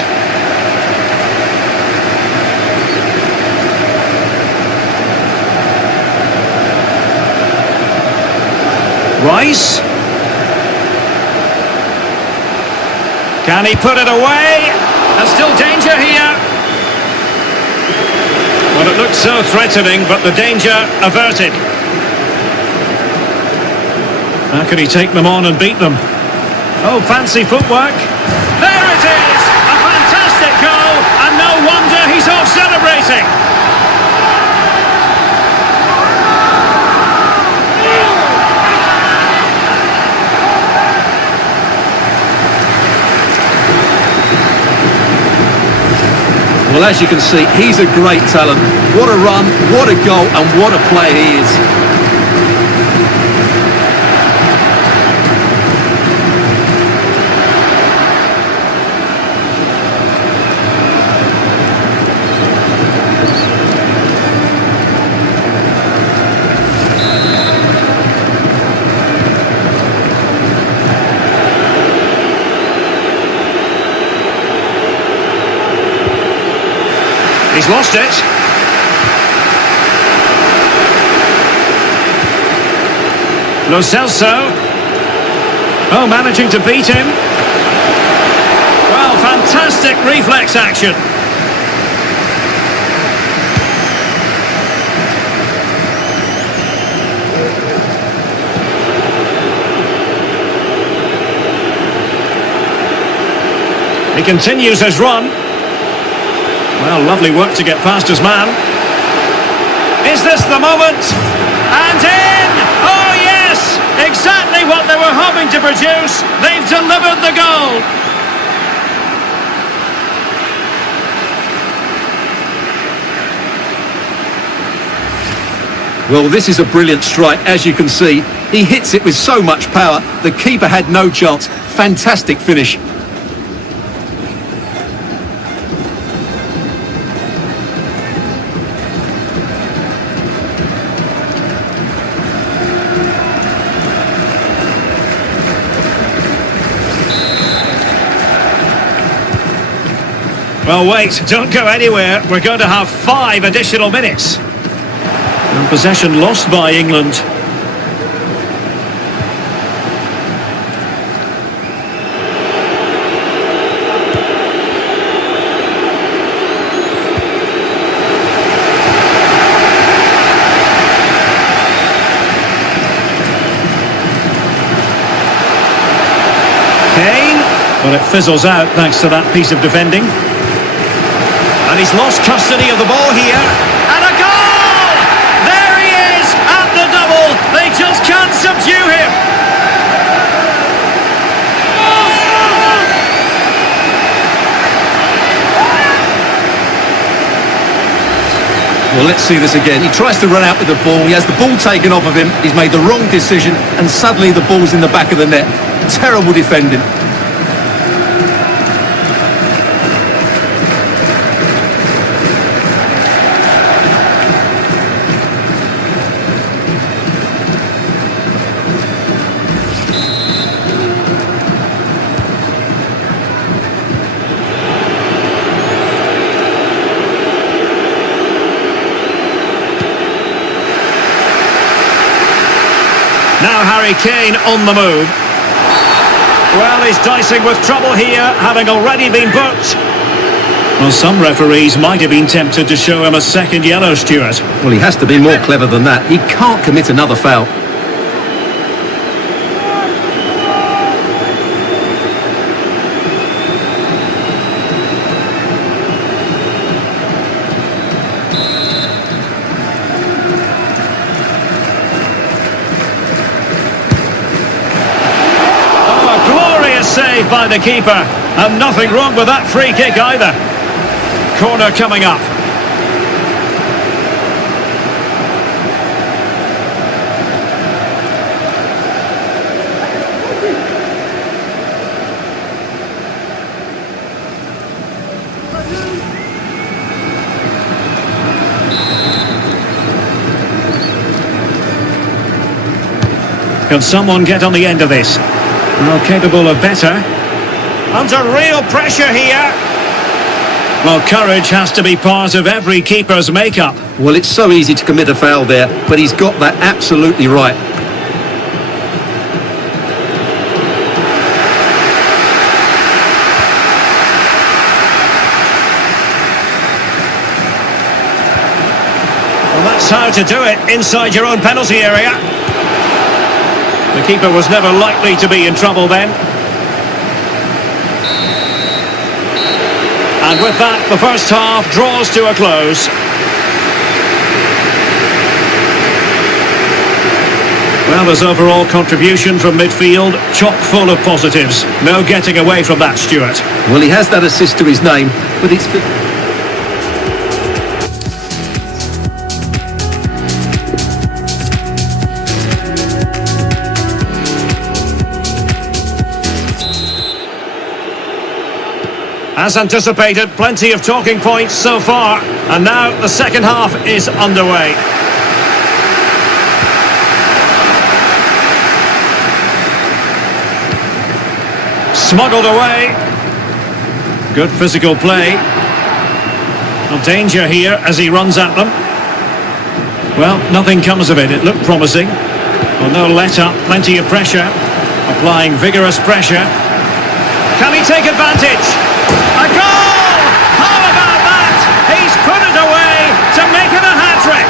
Rice. Can he put it away? There's still danger here. Well, it looked so threatening, but the danger averted. How can he take them on and beat them? Oh, fancy footwork. There it is! A fantastic goal, and no wonder he's off celebrating. Well, as you can see, he's a great talent. What a run, what a goal, and what a player he is. He's lost it. Lo Celso. Oh, managing to beat him. Well, fantastic reflex action. He continues his run. Well, lovely work to get past his man. Is this the moment? And in! Oh, yes! Exactly what they were hoping to produce. They've delivered the goal. Well, this is a brilliant strike, as you can see. He hits it with so much power. The keeper had no chance. Fantastic finish. Well, wait, don't go anywhere. We're going to have 5 additional minutes. And possession lost by England. Well, it fizzles out thanks to that piece of defending. And he's lost custody of the ball here. And a goal! There he is at the double. They just can't subdue him. Well, let's see this again. He tries to run out with the ball. He has the ball taken off of him. He's made the wrong decision, and suddenly the ball's in the back of the net. Terrible defending. Now Harry Kane on the move. Well, he's dicing with trouble here, having already been booked. Well, some referees might have been tempted to show him a second yellow, Stuart. Well, he has to be more clever than that. He can't commit another foul. Saved by the keeper, and nothing wrong with that free kick either. Corner coming up. Can someone get on the end of this? Well, capable of better. Under real pressure here. Well, courage has to be part of every keeper's makeup. Well, it's so easy to commit a foul there, but he's got that absolutely right. Well, that's how to do it inside your own penalty area. The keeper was never likely to be in trouble then. And with that, the first half draws to a close. Well, his overall contribution from midfield, chock full of positives. No getting away from that, Stuart. Well, he has that assist to his name, but it's... As anticipated, plenty of talking points so far, and now the second half is underway. Smuggled away. Good physical play. No danger here as he runs at them. Well, nothing comes of it. It looked promising. Well, no let-up, plenty of pressure. Applying vigorous pressure. Can he take advantage? A goal! How about that? He's put it away to make it a hat-trick.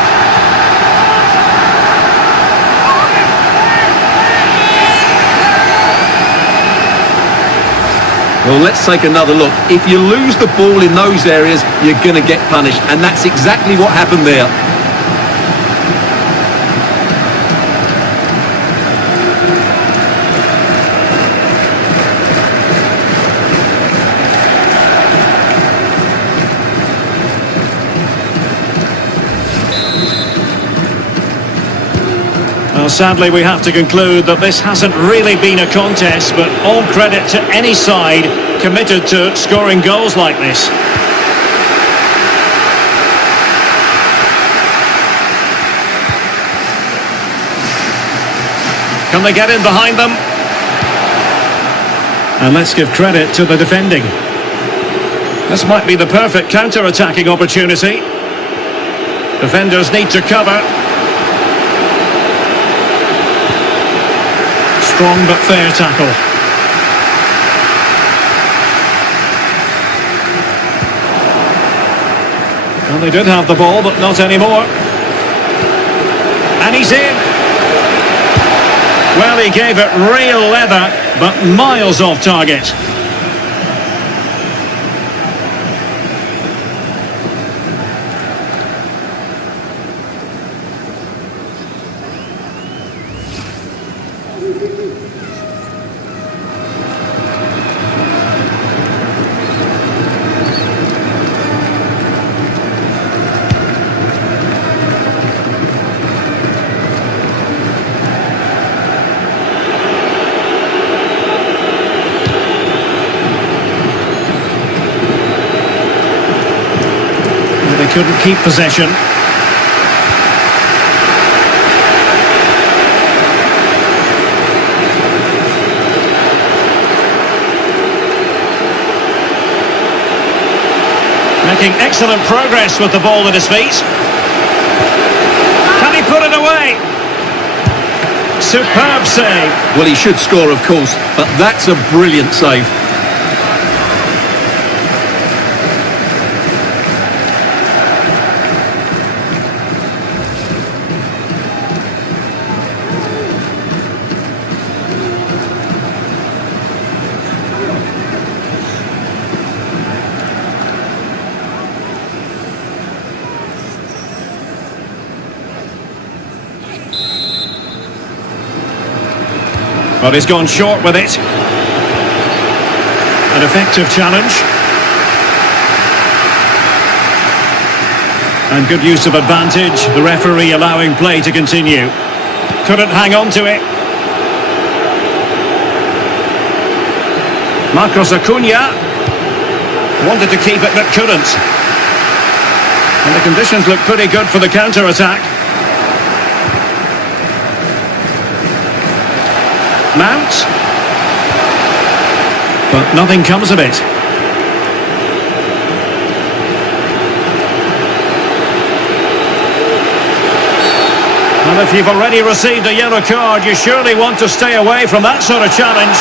Well, let's take another look. If you lose the ball in those areas, you're going to get punished, and that's exactly what happened there. Well, sadly, we have to conclude that this hasn't really been a contest, but all credit to any side committed to scoring goals like this. Can they get in behind them? And let's give credit to the defending. This might be the perfect counter-attacking opportunity. Defenders need to cover. Strong but fair tackle. Well, they did have the ball, but not anymore. And he's in. Well, he gave it real leather, but miles off target. They couldn't keep possession. Making excellent progress with the ball at his feet. Can he put it away? Superb save. Well, he should score, of course, but that's a brilliant save. But he's gone short with it. An effective challenge. And good use of advantage. The referee allowing play to continue. Couldn't hang on to it. Marcos Acuna wanted to keep it but couldn't. And the conditions look pretty good for the counter-attack. Mount, but nothing comes of it. And if you've already received a yellow card, you surely want to stay away from that sort of challenge.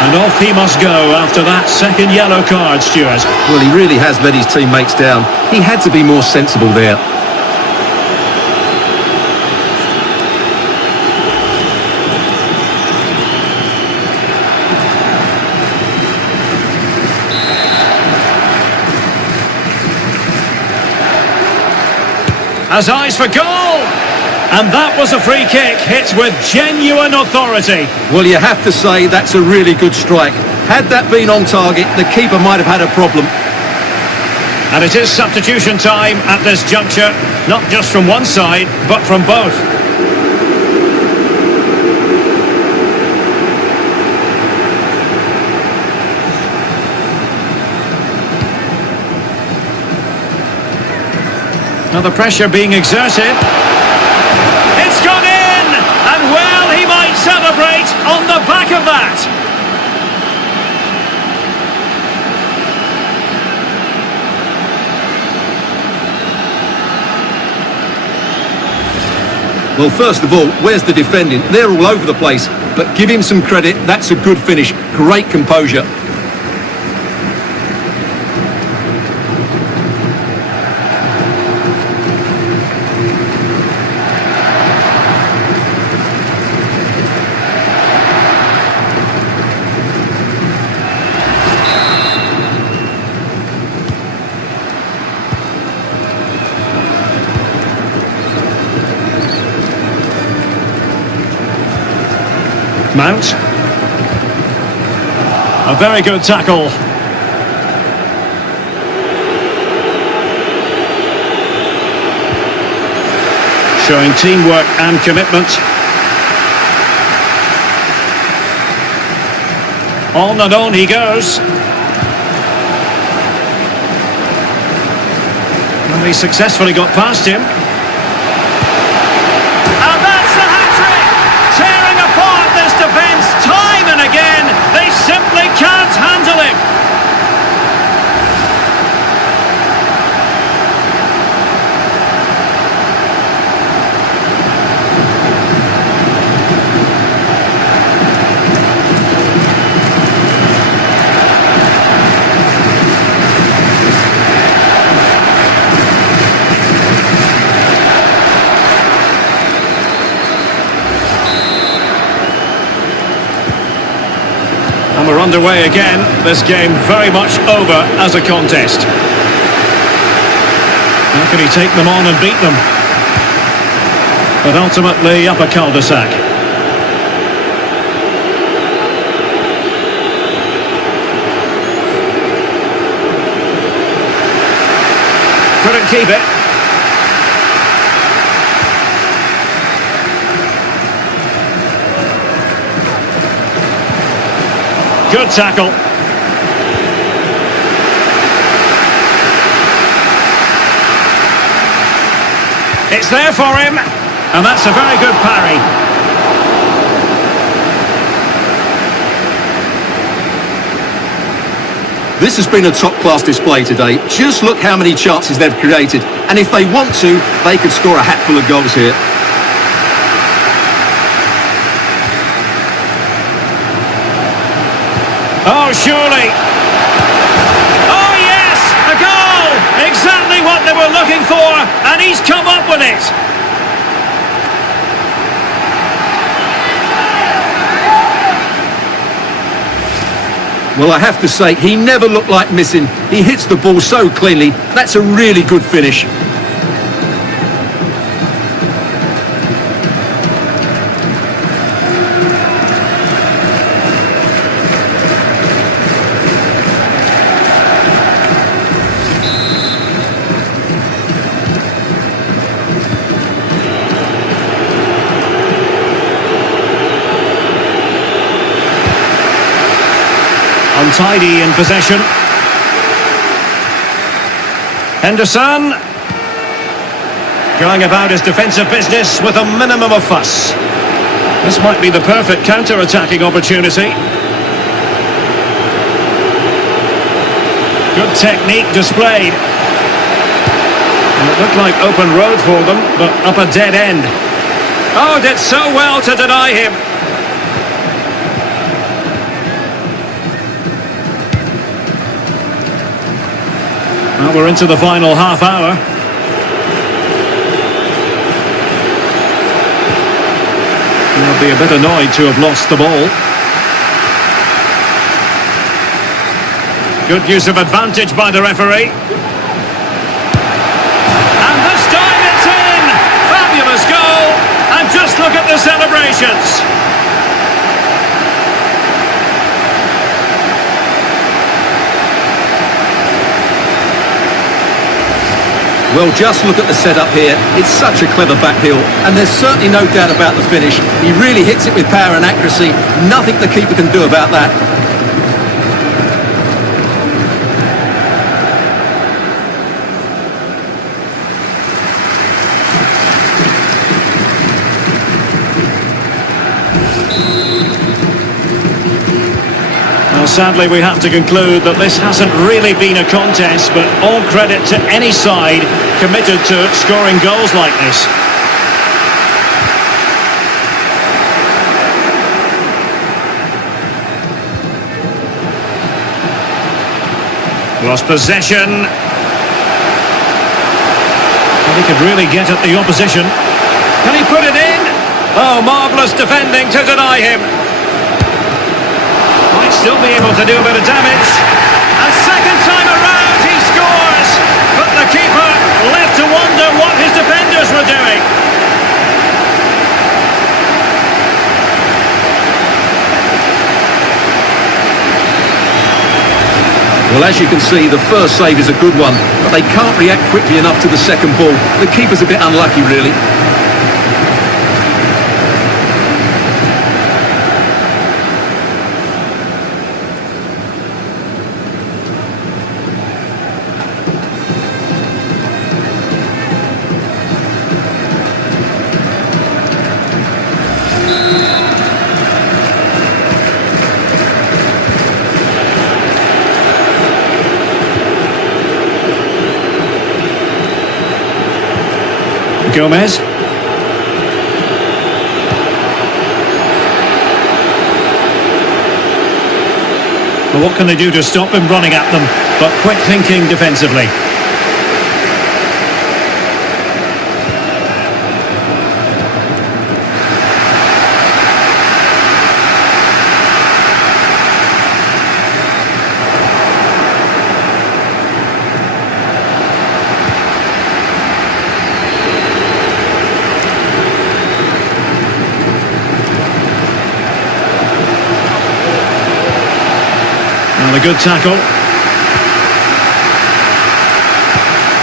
And off he must go after that second yellow card, Stuart. Well, he really has let his teammates down. He had to be more sensible there. Has eyes for goal, and that was a free kick hit with genuine authority. Well, you have to say that's a really good strike. Had that been on target, the keeper might have had a problem. And it is substitution time at this juncture, not just from one side, but from both. Now the pressure being exerted. It's gone in! And well, he might celebrate on the back of that. Well, first of all, where's the defending? They're all over the place. But give him some credit, that's a good finish. Great composure. Mount. A very good tackle. Showing teamwork and commitment. On he goes. And he successfully got past him. And that's the hat-trick! Tearing apart this defence time and again. They simply can't handle him. And we're underway again. This game very much over as a contest. How can he take them on and beat them? But ultimately up a cul-de-sac. Couldn't keep it. Good tackle. It's there for him, and that's a very good parry. This has been a top-class display today. Just look how many chances they've created. And if they want to, they could score a hatful of goals here. Oh, surely. Oh, yes! A goal! Exactly what they were looking for, and he's come up with it. Well, I have to say, he never looked like missing. He hits the ball so cleanly. That's a really good finish. Untidy in possession. Henderson going about his defensive business with a minimum of fuss. This might be the perfect counter-attacking opportunity. Good technique displayed. And it looked like open road for them, but up a dead end. Oh, did so well to deny him. Well, we're into the final half hour. They'll be a bit annoyed to have lost the ball. Good use of advantage by the referee. And this time it's in! Fabulous goal! And just look at the celebrations! Well, just look at the setup here. It's such a clever back heel, and there's certainly no doubt about the finish. He really hits it with power and accuracy. Nothing the keeper can do about that. Well, sadly, we have to conclude that this hasn't really been a contest, but all credit to any side committed to scoring goals like this. Lost possession. And he could really get at the opposition. Can he put it in? Oh, marvellous defending to deny him. Might still be able to do a bit of damage. And second time around he scores. But the keeper left to wonder what his defenders were doing. Well, as you can see, the first save is a good one, but they can't react quickly enough to the second ball. The keeper's a bit unlucky, really. Gomez. Well, what can they do to stop him running at them? But quick thinking defensively. A good tackle.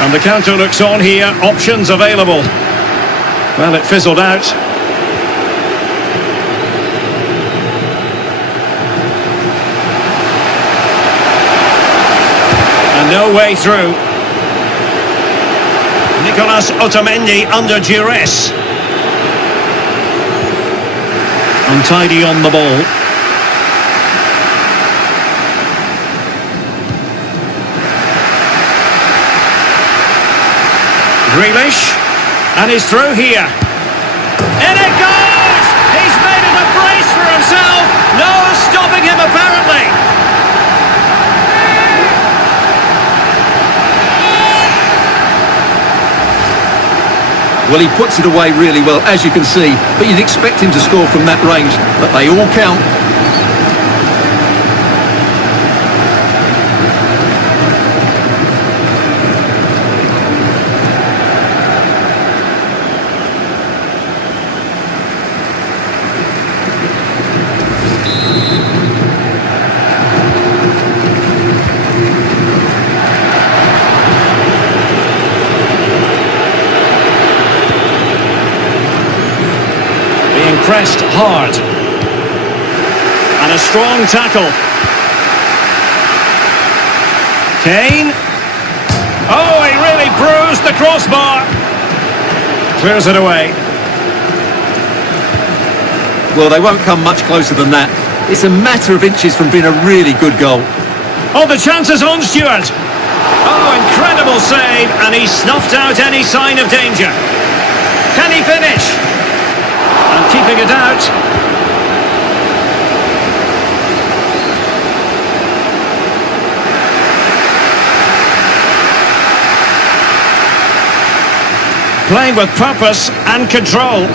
And the counter looks on here, options available. Well, it fizzled out. And no way through. Nicolas Otamendi under duress. Untidy on the ball. Grealish, and he's through here. In it goes! He's made it a brace for himself. No stopping him, apparently. Well, he puts it away really well, as you can see, but you'd expect him to score from that range, but they all count. Pressed hard. And a strong tackle. Kane. Oh, he really bruised the crossbar. Clears it away. Well, they won't come much closer than that. It's a matter of inches from being a really good goal. Oh, the chance is on, Stuart. Oh, incredible save, and he snuffed out any sign of danger. Can he finish? And keeping it out. Playing with purpose and control.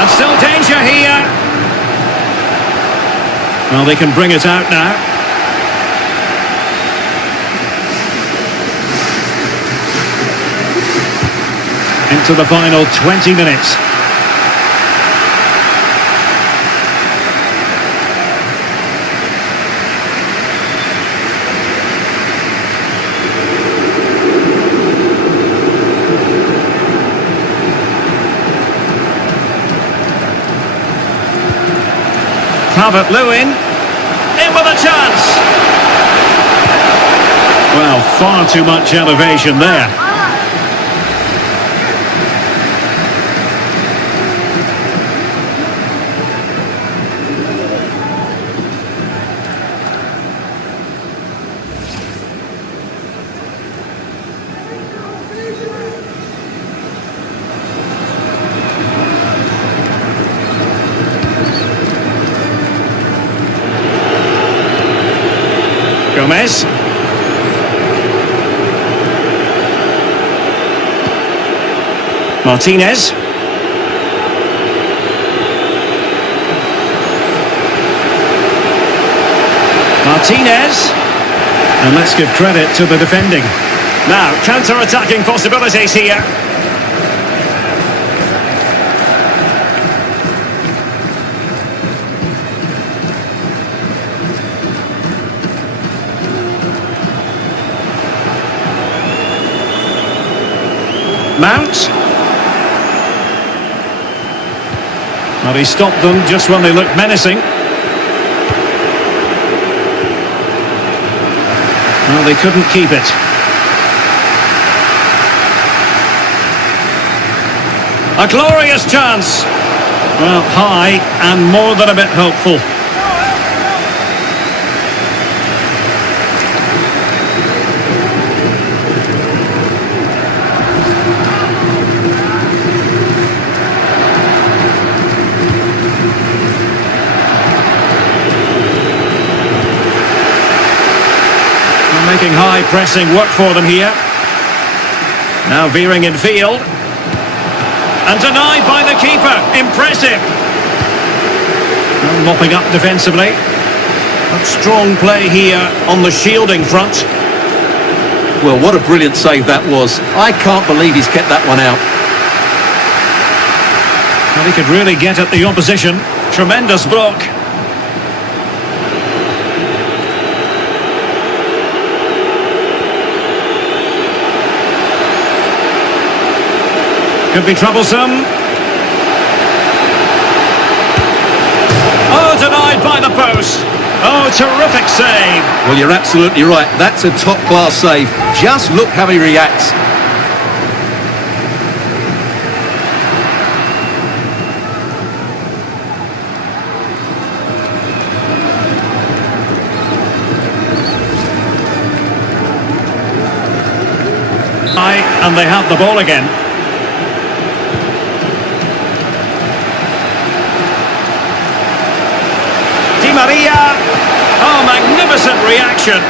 And still danger here. Well, they can bring it out now. Into the final 20 minutes. Calvert-Lewin in with a chance. Well, far too much elevation there. Gomez. Martinez. Martinez. And let's give credit to the defending. Now, counter-attacking possibilities here. Mount. Well, he stopped them just when they looked menacing. Well, they couldn't keep it. A glorious chance. Well, high and more than a bit hopeful. Making high pressing work for them here. Now veering in field. And denied by the keeper. Impressive. Well, mopping up defensively. But strong play here on the shielding front. Well, what a brilliant save that was. I can't believe he's kept that one out. Well, he could really get at the opposition. Tremendous block. Could be troublesome. Oh, denied by the post. Oh, terrific save. Well, you're absolutely right. That's a top-class save. Just look how he reacts. And they have the ball again. Di Maria. Oh, magnificent reaction.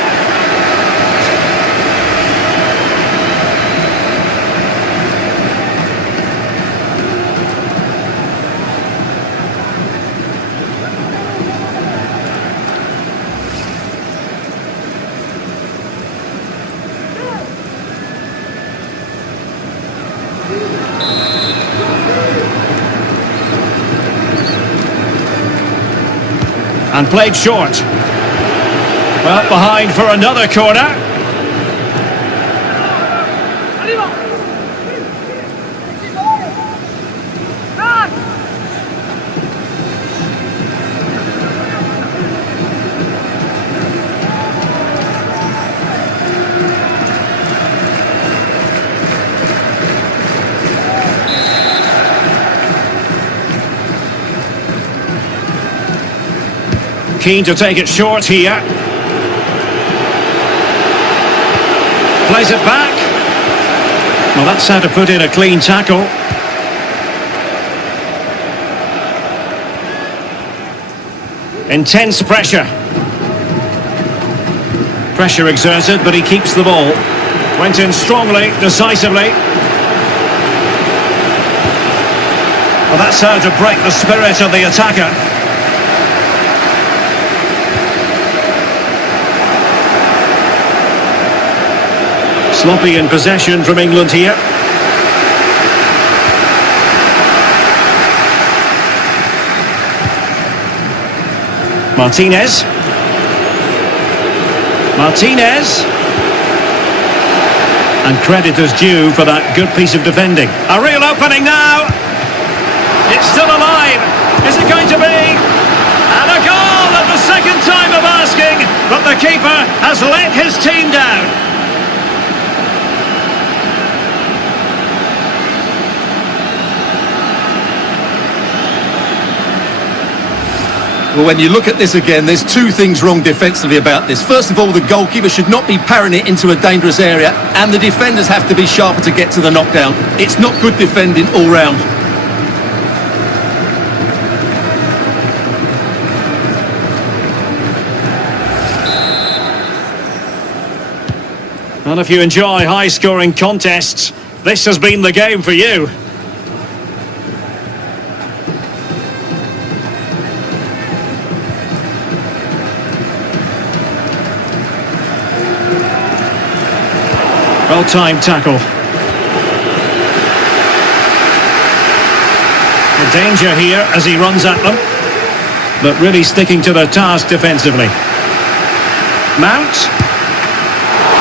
And played short. Well, behind for another corner. Keen to take it short here. Plays it back. Well, that's how to put in a clean tackle. Intense pressure. Pressure exerted, but he keeps the ball. Went in strongly, decisively. Well, that's how to break the spirit of the attacker. Sloppy in possession from England here. Martinez. And credit is due for that good piece of defending. A real opening now. It's still alive. Is it going to be? And a goal at the second time of asking, but the keeper has let his team down. Well, when you look at this again, there's two things wrong defensively about this. First of all, the goalkeeper should not be parrying it into a dangerous area, and the defenders have to be sharper to get to the knockdown. It's not good defending all round. And if you enjoy high-scoring contests, this has been the game for you. Well-timed tackle. The danger here as he runs at them, but really sticking to their task defensively. Mount.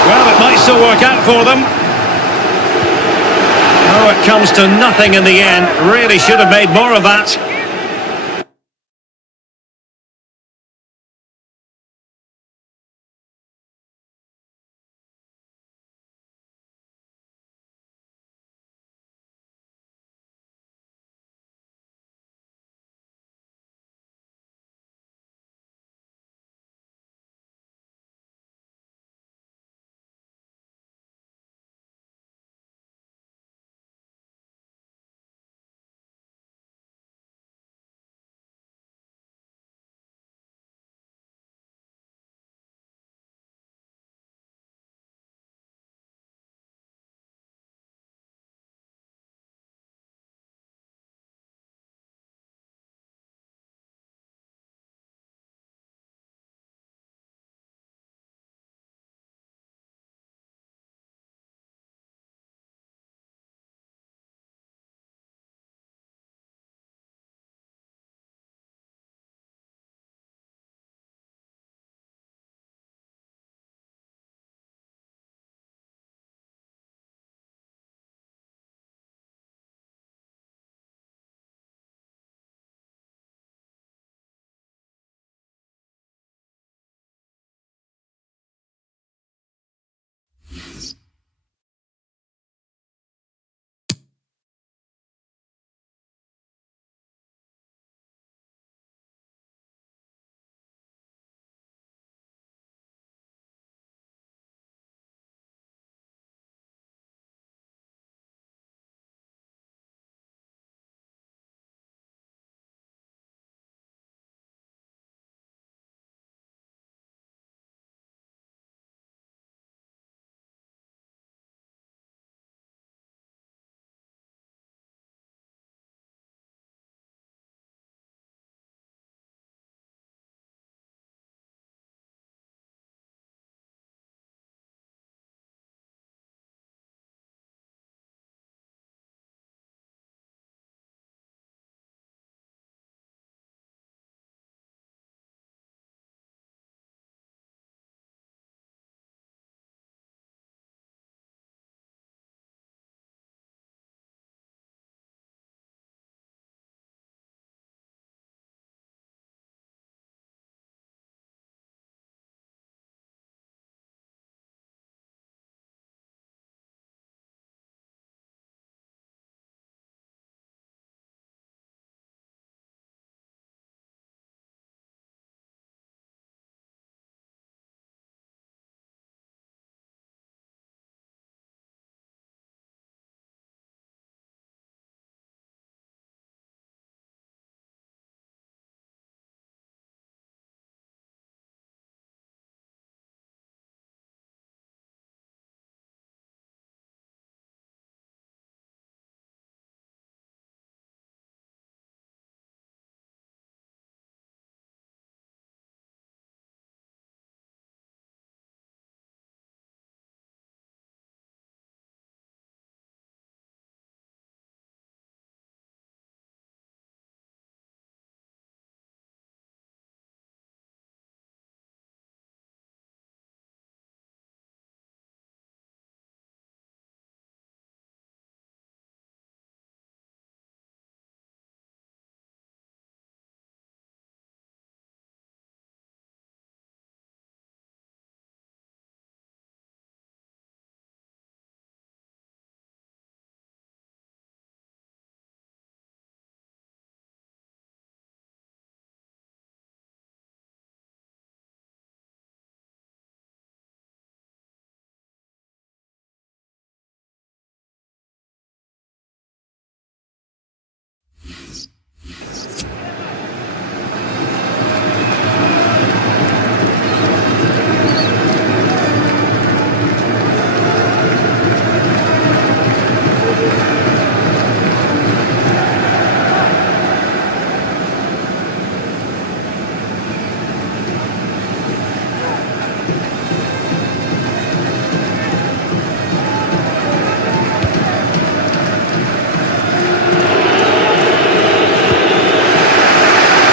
Well, it might still work out for them. Oh, it comes to nothing in the end. Really should have made more of that.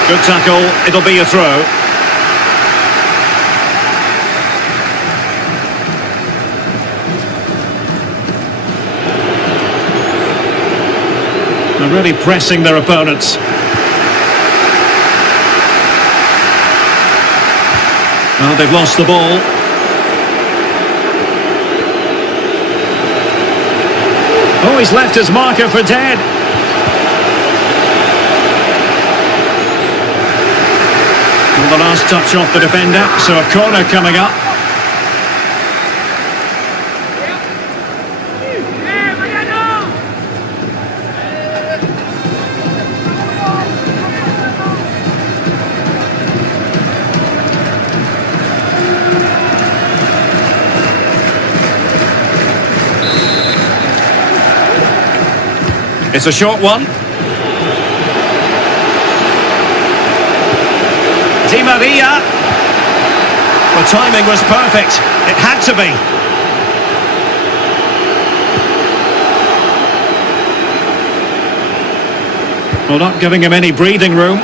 Good tackle, it'll be a throw. They're really pressing their opponents. Oh, they've lost the ball. Oh, he's left his marker for dead. And the last touch off the defender, so a corner coming up. It's a short one. Di Maria. The timing was perfect. It had to be. Well, not giving him any breathing room.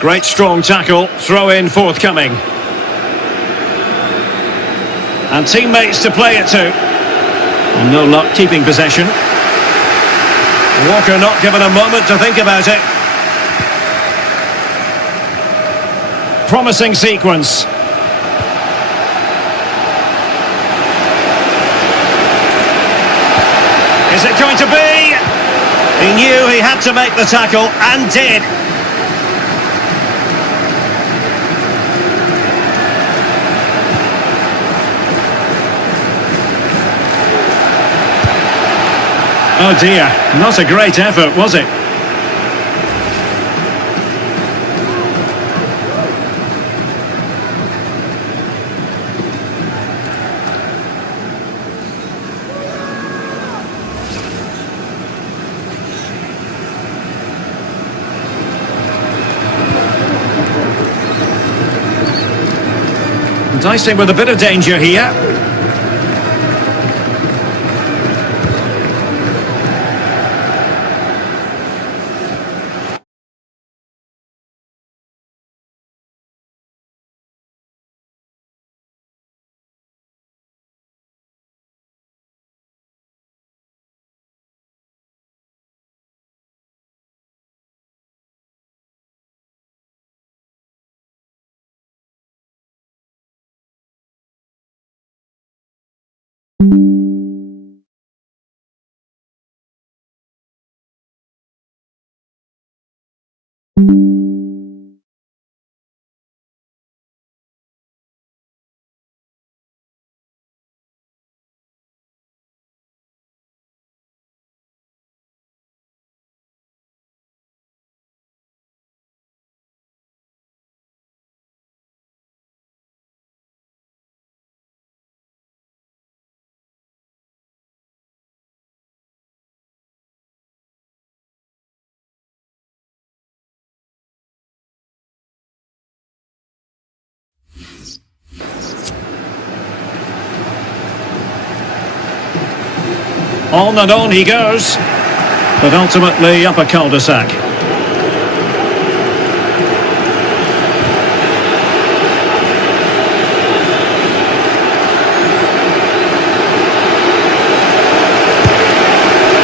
Great strong tackle, throw in forthcoming. And teammates to play it to. Well, no luck keeping possession. Walker not given a moment to think about it. Promising sequence. Is it going to be? He knew he had to make the tackle and did. Oh dear, not a great effort, was it? Dicing with a bit of danger here. On and on he goes, but ultimately up a cul-de-sac.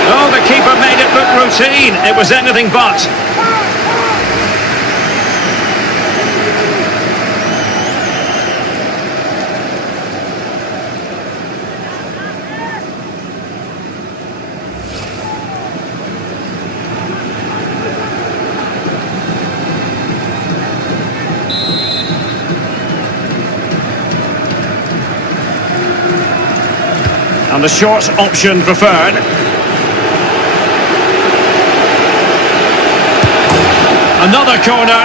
Oh, the keeper made it look routine. It was anything but. And the short option preferred. Another corner.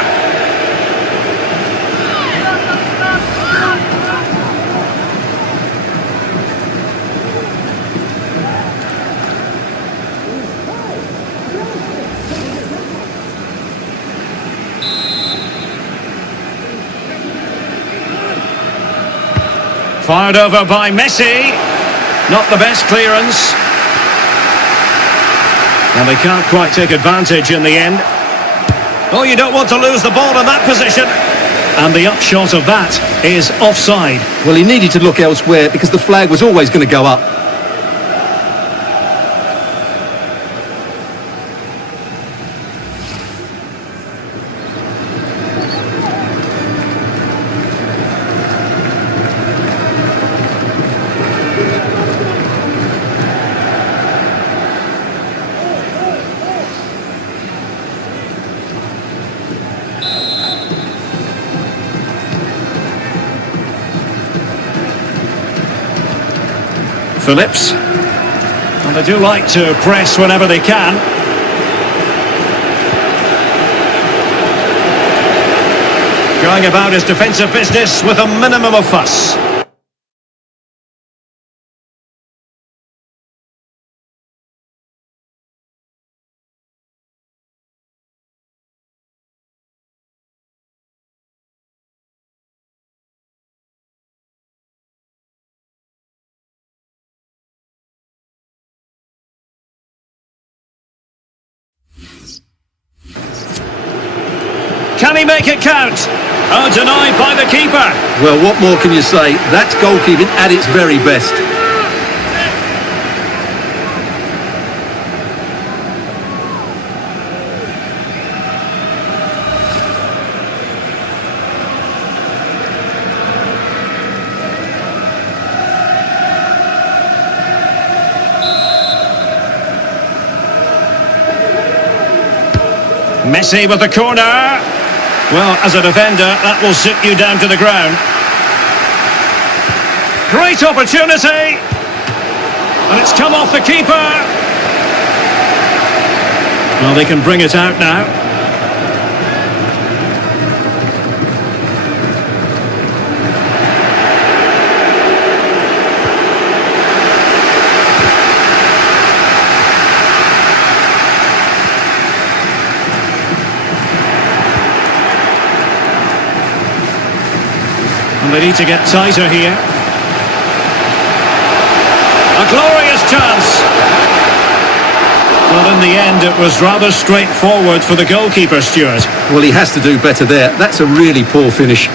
Fired over by Messi. Not the best clearance. And they can't quite take advantage in the end. Oh, you don't want to lose the ball in that position. And the upshot of that is offside. Well, he needed to look elsewhere because the flag was always going to go up. Phillips. And they do like to press whenever they can. Going about his defensive business with a minimum of fuss. Can he make it count? Oh, denied by the keeper. Well, what more can you say? That's goalkeeping at its very best. Messi with the corner. Well, as a defender, that will sit you down to the ground. Great opportunity. And it's come off the keeper. Well, they can bring it out now. And they need to get tighter here. A glorious chance. Well, in the end, it was rather straightforward for the goalkeeper, Stuart. Well, he has to do better there. That's a really poor finish.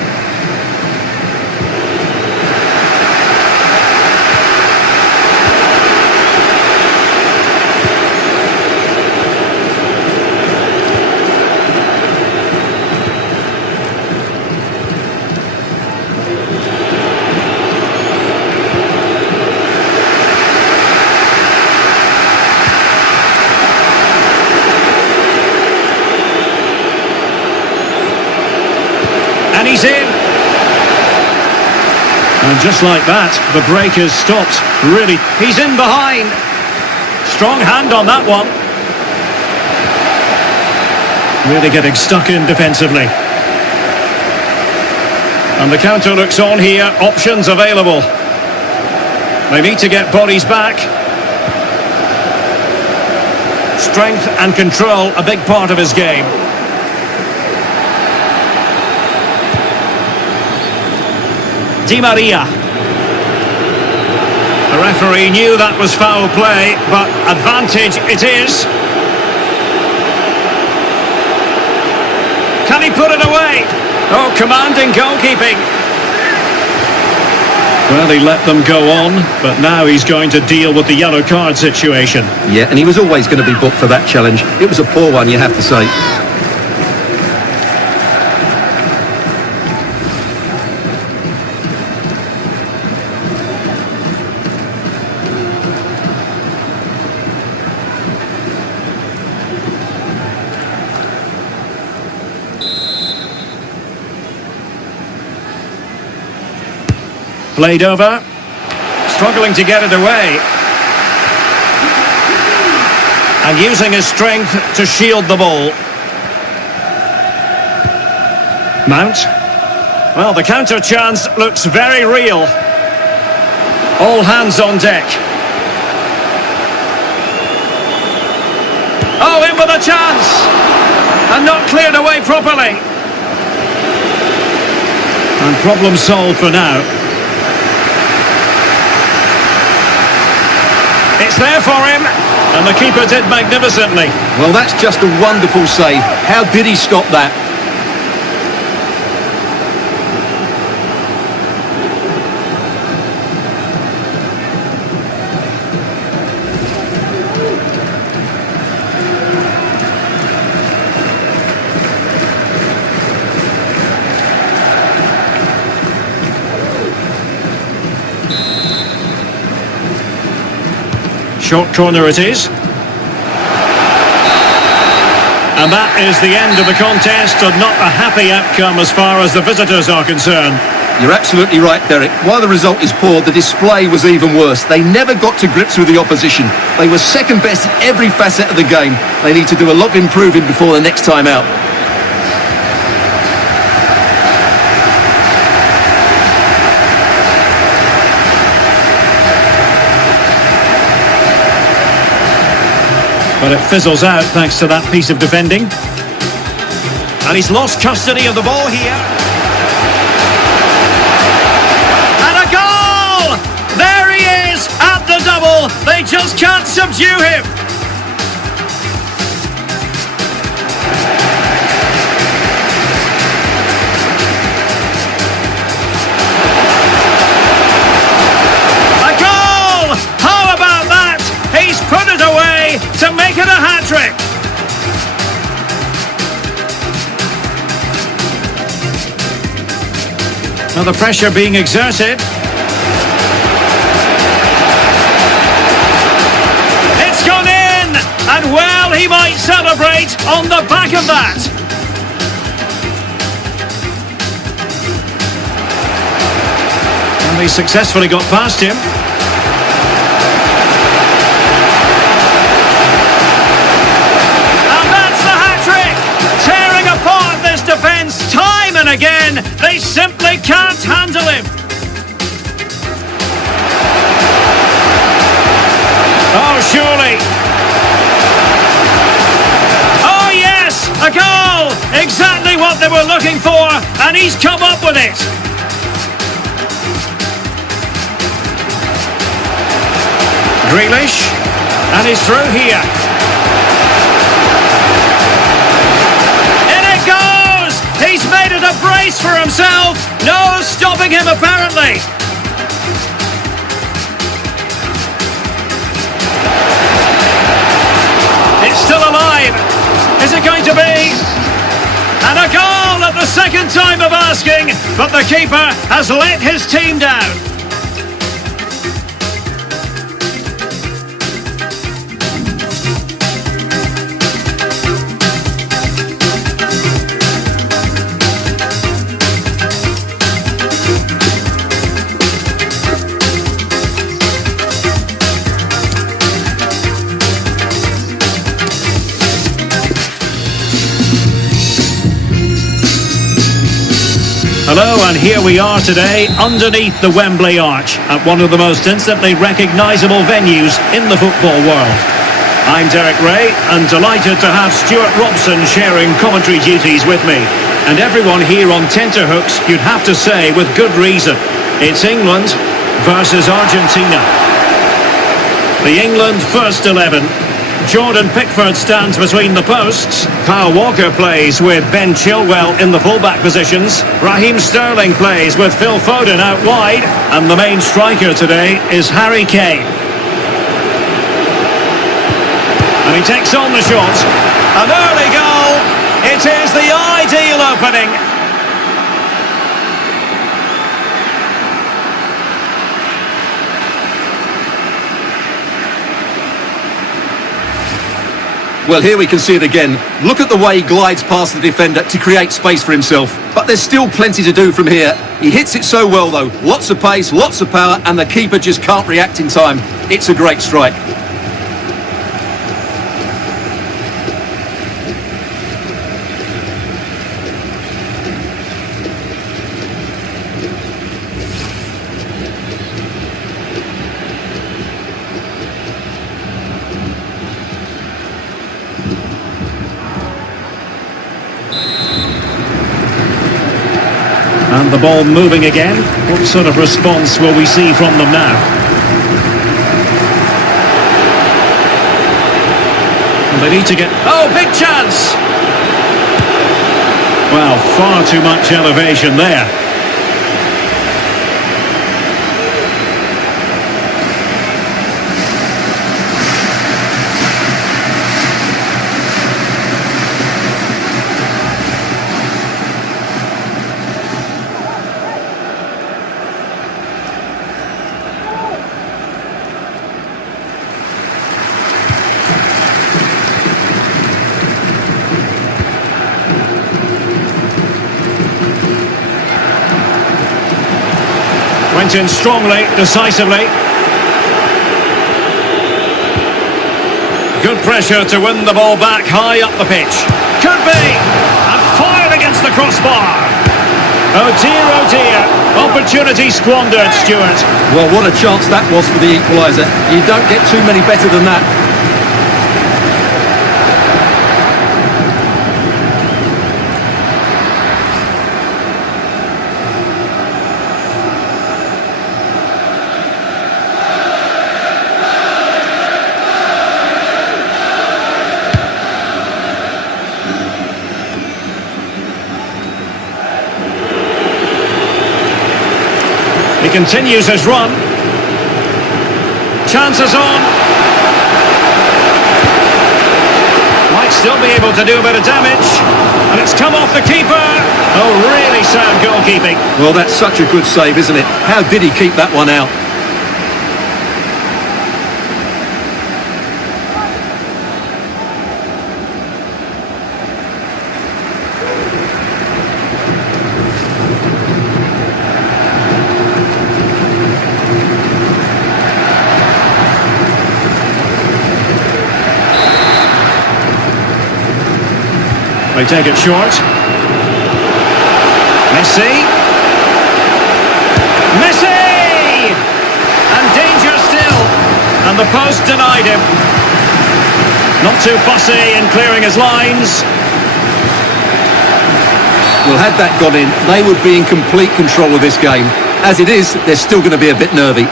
And he's in. And just like that, the break is stopped. Really, he's in behind. Strong hand on that one. Really getting stuck in defensively. And the counter looks on here. Options available. They need to get bodies back. Strength and control, a big part of his game. Di Maria. The referee knew that was foul play, but advantage it is. Can he put it away? Oh, commanding goalkeeping. Well, he let them go on, but now he's going to deal with the yellow card situation. Yeah, and he was always going to be booked for that challenge. It was a poor one, you have to say. Played over, struggling to get it away. And using his strength to shield the ball. Mount. Well, the counter chance looks very real. All hands on deck. Oh, in with a chance! And not cleared away properly. And problem solved for now. It's there for him, and the keeper did magnificently. Well, that's just a wonderful save. How did he stop that? Short corner it is. And that is the end of the contest, and not a happy outcome as far as the visitors are concerned. You're absolutely right, Derek. While the result is poor, the display was even worse. They never got to grips with the opposition. They were second best in every facet of the game. They need to do a lot of improving before the next time out. But it fizzles out thanks to that piece of defending. And he's lost custody of the ball here. And a goal! There he is at the double. They just can't subdue him. A goal! How about that? He's put it away to make it a hat-trick. Now the pressure being exerted. It's gone in! And well, he might celebrate on the back of that. And he successfully got past him. Defense time and again, they simply can't handle him. Oh, surely. Oh, yes, a goal. Exactly what they were looking for, and he's come up with it. Grealish, and he's through here. He's made it a brace for himself. No stopping him, apparently. It's still alive. Is it going to be? And a goal at the second time of asking, but the keeper has let his team down. Hello, and here we are today underneath the Wembley Arch at one of the most instantly recognisable venues in the football world. I'm Derek Ray, and delighted to have Stuart Robson sharing commentary duties with me. And everyone here on tenterhooks, you'd have to say with good reason, it's England versus Argentina. The England first 11. Jordan Pickford stands between the posts. Kyle Walker plays with Ben Chilwell in the fullback positions. Raheem Sterling plays with Phil Foden out wide. And the main striker today is Harry Kane. And he takes on the shot. An early goal. It is the ideal opening. Well, here we can see it again. Look at the way he glides past the defender to create space for himself. But there's still plenty to do from here. He hits it so well, though. Lots of pace, lots of power, and the keeper just can't react in time. It's a great strike. And the ball moving again. What sort of response will we see from them now? And they need to get... Oh, big chance! Well, far too much elevation there. Went in strongly, decisively. Good pressure to win the ball back high up the pitch. Could be! And fired against the crossbar. Oh dear, opportunity squandered, Stuart. Well, what a chance that was for the equaliser. You don't get too many better than that. He continues his run. Chances on. Might still be able to do a bit of damage. And it's come off the keeper. Oh, really sound goalkeeping. Well, that's such a good save, isn't it? How did he keep that one out? They take it short. Messi. And danger still. And the post denied him. Not too fussy in clearing his lines. Well, had that gone in, they would be in complete control of this game. As it is, they're still going to be a bit nervy.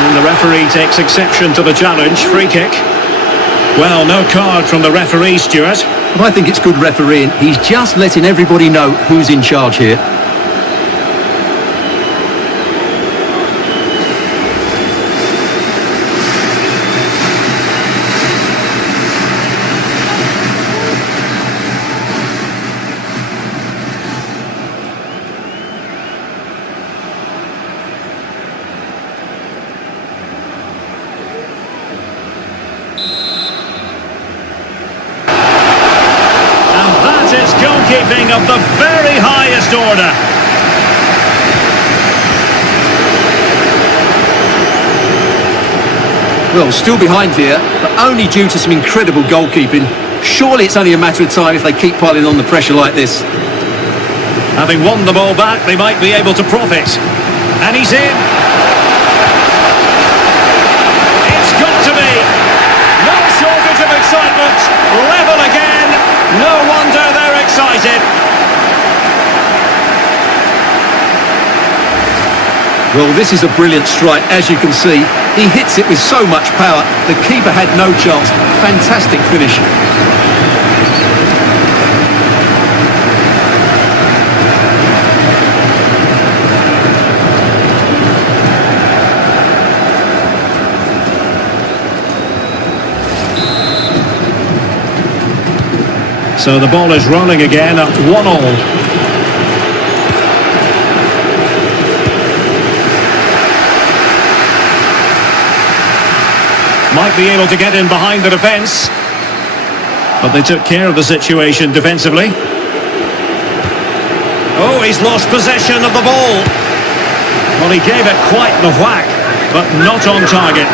And the referee takes exception to the challenge. Free kick. Well, no card from the referee, Stuart. Well, I think it's good refereeing. He's just letting everybody know who's in charge here. goalkeeping of the very highest order. Well, still behind here, but only due to some incredible goalkeeping. Surely it's only a matter of time if they keep piling on the pressure like this. Having won the ball back, they might be able to profit. And he's in. It's got to be. No shortage of excitement. Level again. No wonder they're excited. Well, this is a brilliant strike, as you can see. He hits it with so much power. The keeper had no chance. Fantastic finish. So the ball is rolling again at 1-1. Might be able to get in behind the defence, but they took care of the situation defensively. Oh, he's lost possession of the ball. Well, he gave it quite the whack, but not on target.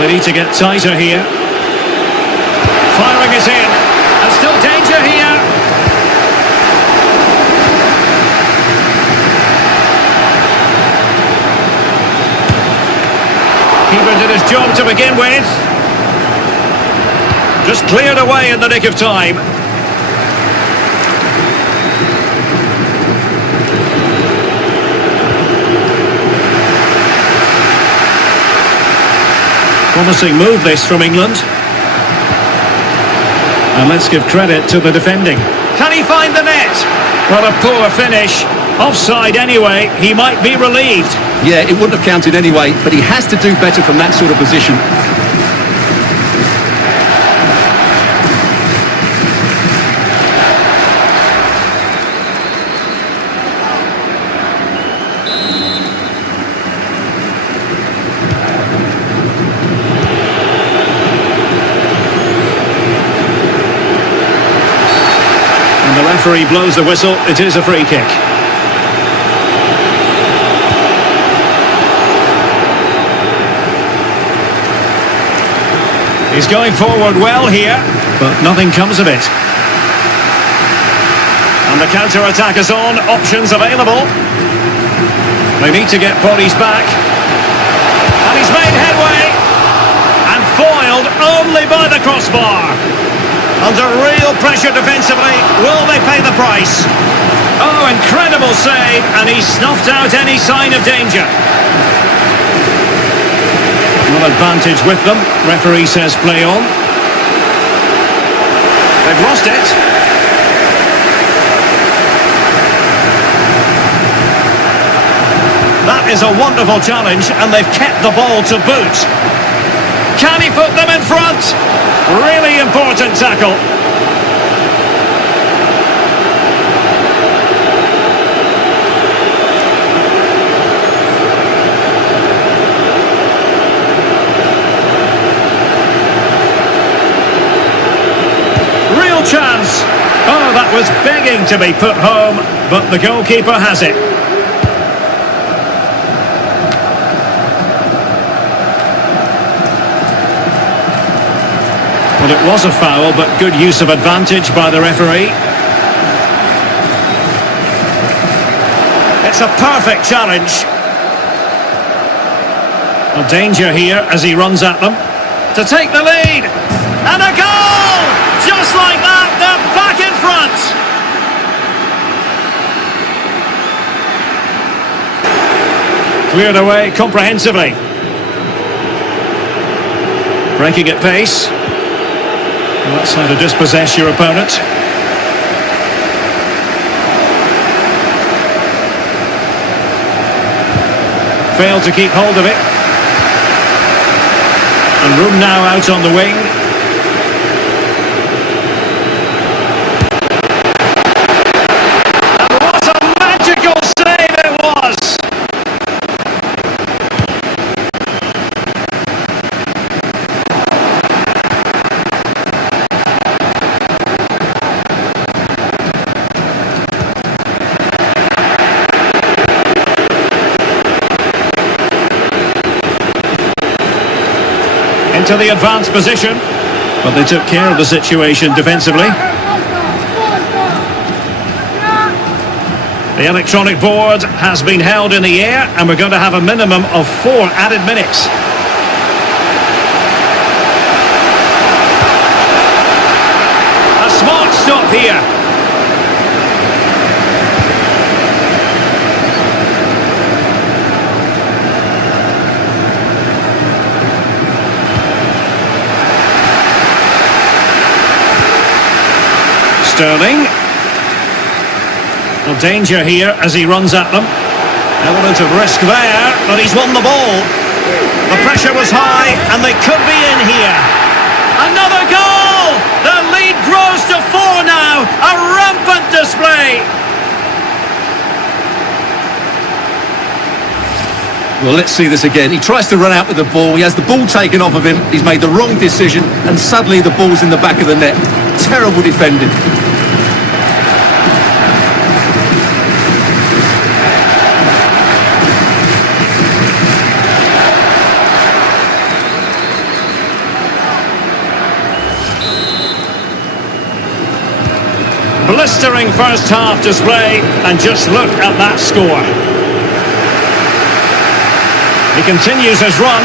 They need to get tighter here. Firing is in. And still danger here. Keeper did his job to begin with. Just cleared away in the nick of time. Promising move this from England. And let's give credit to the defending. Can he find the net? Well, a poor finish. Offside anyway. He might be relieved. Yeah, it wouldn't have counted anyway, but he has to do better from that sort of position. The referee blows the whistle. It is a free kick. He's going forward well here, but nothing comes of it. And the counter-attack is on. Options available. They need to get bodies back. And he's made headway. And foiled only by the crossbar. Under real pressure defensively, will they pay the price? Oh, incredible save, and he snuffed out any sign of danger. Well, advantage with them. Referee says play on. They've lost it. That is a wonderful challenge, and they've kept the ball to boot. Can he put them in front? Really important tackle. Real chance. Oh, that was begging to be put home, but the goalkeeper has it. Well, it was a foul, but good use of advantage by the referee. It's a perfect challenge. Well, danger here as he runs at them. To take the lead. And a goal! Just like that, they're back in front. Cleared away comprehensively. Breaking at pace. Well, that's how to dispossess your opponent. Failed to keep hold of it. And room now out on the wing. And what a magical save it was! Into the advanced position, but they took care of the situation defensively. The electronic board has been held in the air, and we're going to have a minimum of 4 added minutes. A smart stop here. Sterling. Well, danger here as he runs at them. Element of risk there, but he's won the ball. The pressure was high, and they could be in here. Another goal! The lead grows to 4 now. A rampant display. Well, let's see this again. He tries to run out with the ball. He has the ball taken off of him. He's made the wrong decision, and suddenly the ball's in the back of the net. Terrible defending. Blistering first half display, and just look at that score. He continues his run.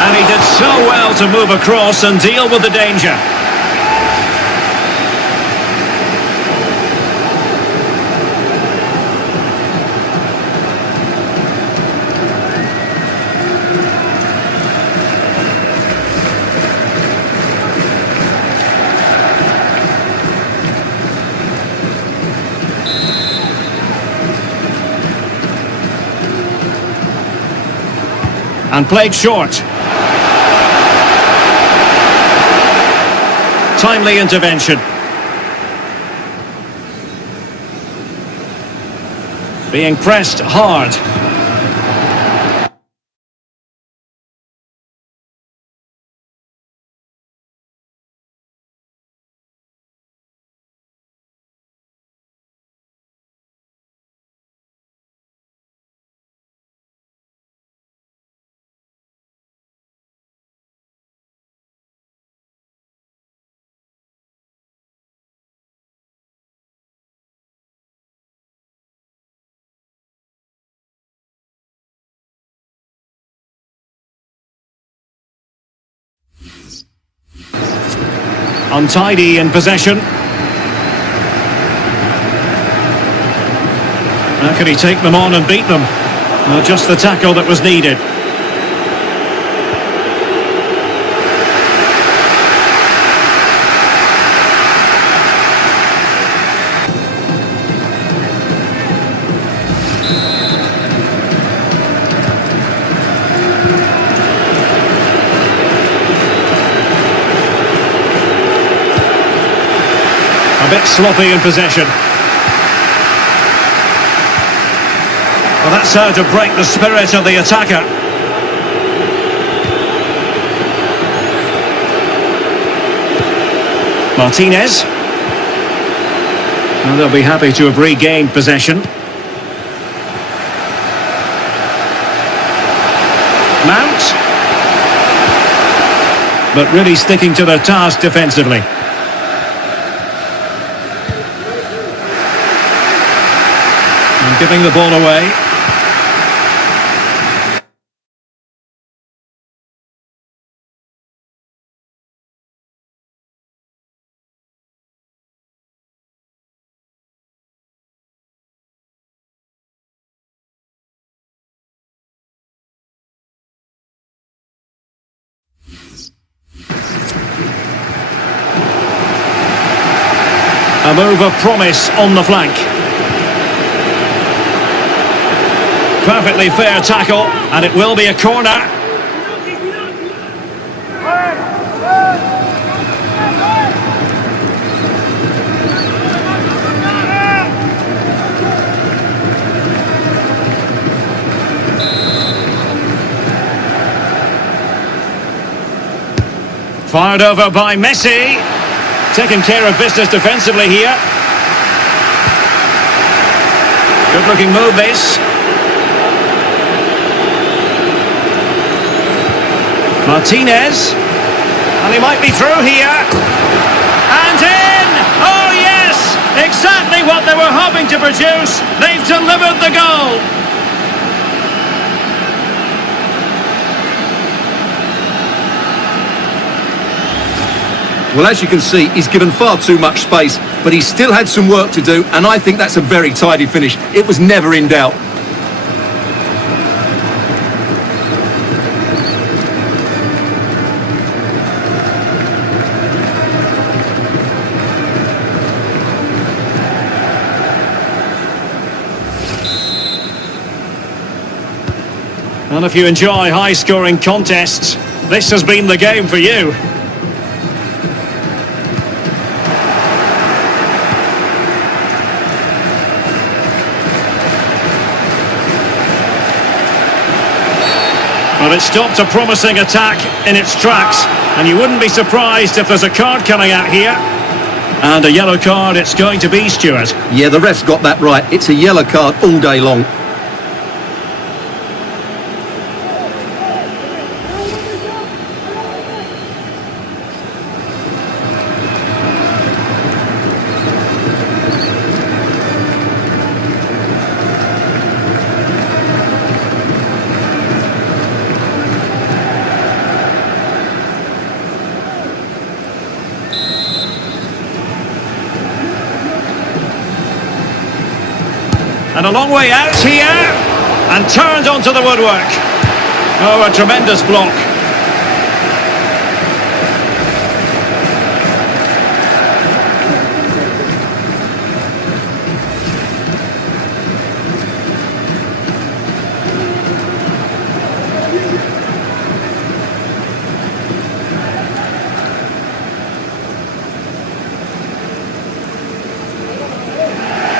And he did so well to move across and deal with the danger. And played short. Timely intervention. Being pressed hard. Untidy in possession. How can he take them on and beat them? Well, just the tackle that was needed. A bit sloppy in possession. Well, that's how to break the spirit of the attacker. Martinez. Well, they'll be happy to have regained possession. Mount. But really sticking to their task defensively. And giving the ball away. A move of promise on the flank. Perfectly fair tackle, and it will be a corner. Fired over by Messi. Taking care of business defensively here. Good looking move this. Martinez. And he might be through here. And in! Oh yes! Exactly what they were hoping to produce. They've delivered the goal. Well, as you can see, he's given far too much space, but he still had some work to do, and I think that's a very tidy finish. It was never in doubt. And if you enjoy high-scoring contests, this has been the game for you. Well, it stopped a promising attack in its tracks, and you wouldn't be surprised if there's a card coming out here. And a yellow card it's going to be, Stuart. Yeah, the ref's got that right. It's a yellow card all day long. And a long way out here, and turned onto the woodwork. Oh, a tremendous block.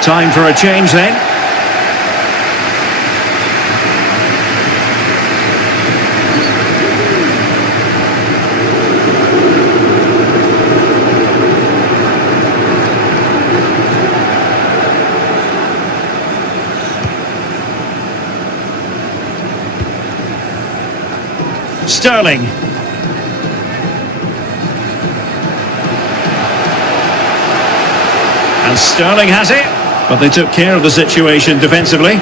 Time for a change then. Sterling. And Sterling has it, but they took care of the situation defensively.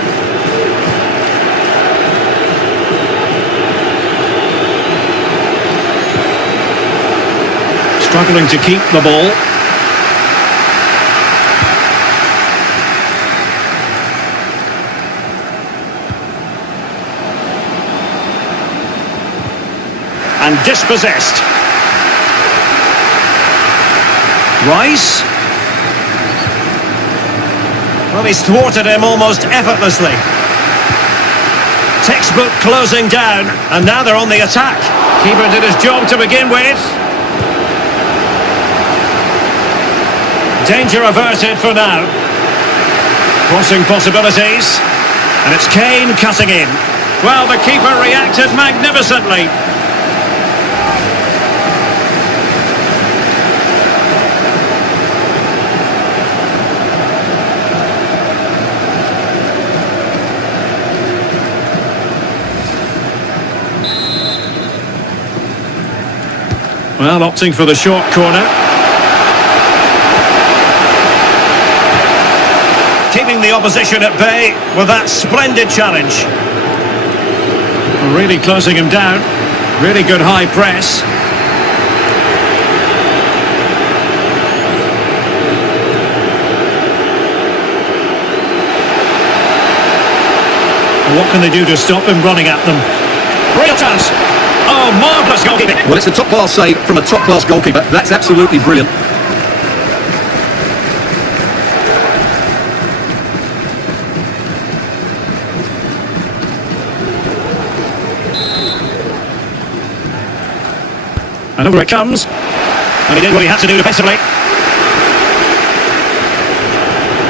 Struggling to keep the ball. And dispossessed. Rice. Well, he's thwarted him almost effortlessly. Textbook closing down, and now they're on the attack. Keeper did his job to begin with. Danger averted for now. Crossing possibilities. And it's Kane cutting in. Well, the keeper reacted magnificently. Well, opting for the short corner. Keeping the opposition at bay with that splendid challenge. Really closing him down. Really good high press. And what can they do to stop him running at them? Real chance. Oh, marvellous goalkeeping. Well, it's a top-class save from a top-class goalkeeper. That's absolutely brilliant. And over it comes. And he did what he had to do defensively.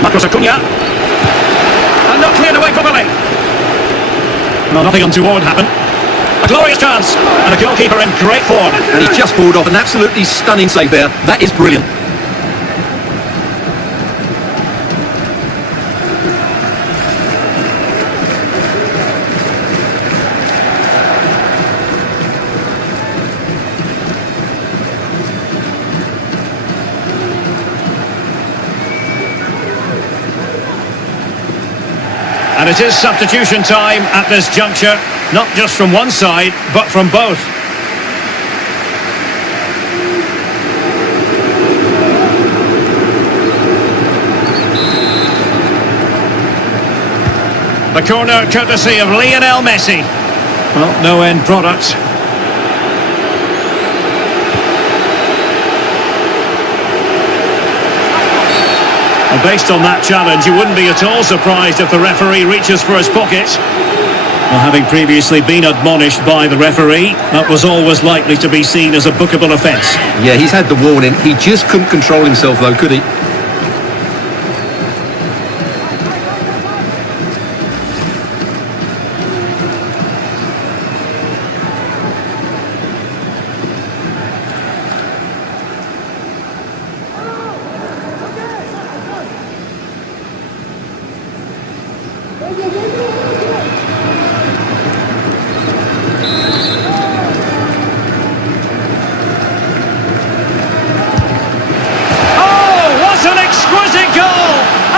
Marcos Acuna. And not cleared away properly. Well, nothing untoward happened. A glorious chance. And a goalkeeper in great form. And he's just pulled off an absolutely stunning save there. That is brilliant. And it is substitution time at this juncture, not just from one side, but from both. The corner courtesy of Lionel Messi. Well, no end product. And based on that challenge, you wouldn't be at all surprised if the referee reaches for his pocket. Well, having previously been admonished by the referee, that was always likely to be seen as a bookable offence. Yeah, he's had the warning. He just couldn't control himself though, could he?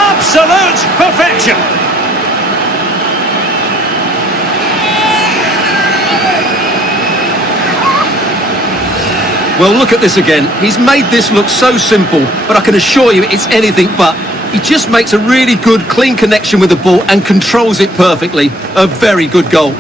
Absolute perfection. Well, look at this again. He's made this look so simple, but I can assure you it's anything but. He just makes a really good, clean connection with the ball and controls it perfectly. A very good goal.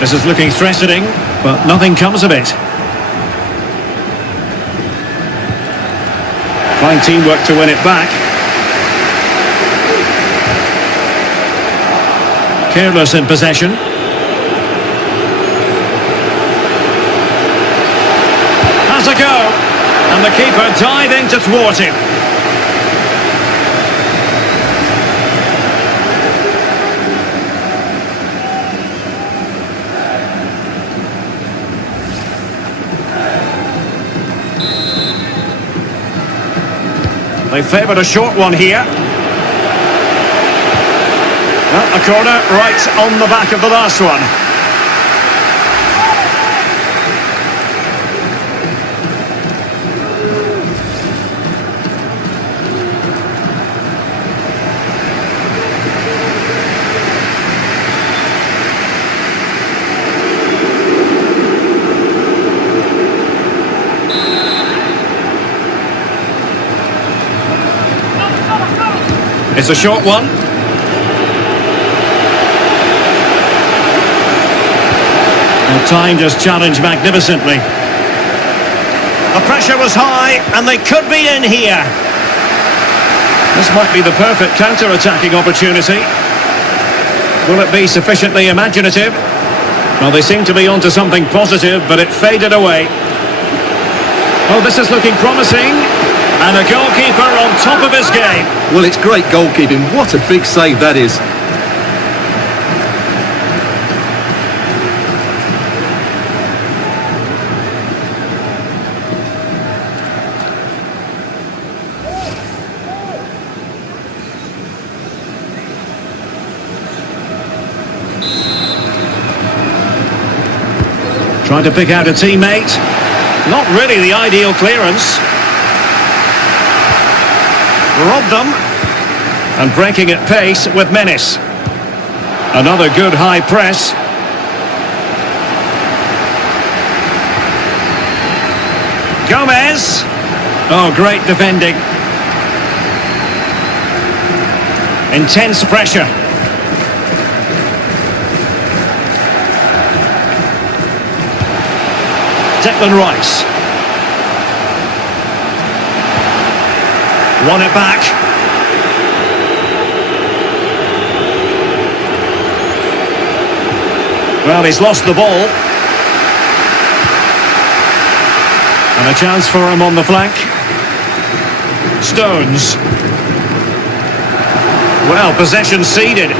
This is looking threatening, but nothing comes of it. Fine teamwork to win it back. Careless in possession. Has a go. And the keeper diving to thwart him. They favoured a short one here. Well, a corner right on the back of the last one. It's a short one. And timed his challenge magnificently. The pressure was high and they could be in here. This might be the perfect counter-attacking opportunity. Will it be sufficiently imaginative? Well, they seem to be onto something positive, but it faded away. Oh, this is looking promising. And a goalkeeper on top of his game. Well, it's great goalkeeping. What a big save that is. Trying to pick out a teammate. Not really the ideal clearance. Robbed them. And breaking at pace with menace. Another good high press. Gomez. Oh, great defending. Intense pressure. Declan Rice. Won it back. Well, he's lost the ball. And a chance for him on the flank. Stones. Well, possession ceded.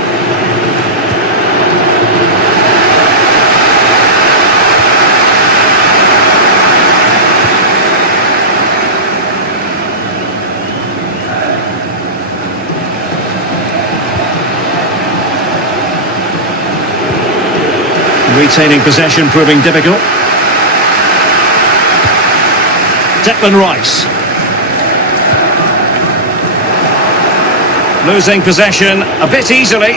Retaining possession proving difficult. Declan Rice. Losing possession a bit easily.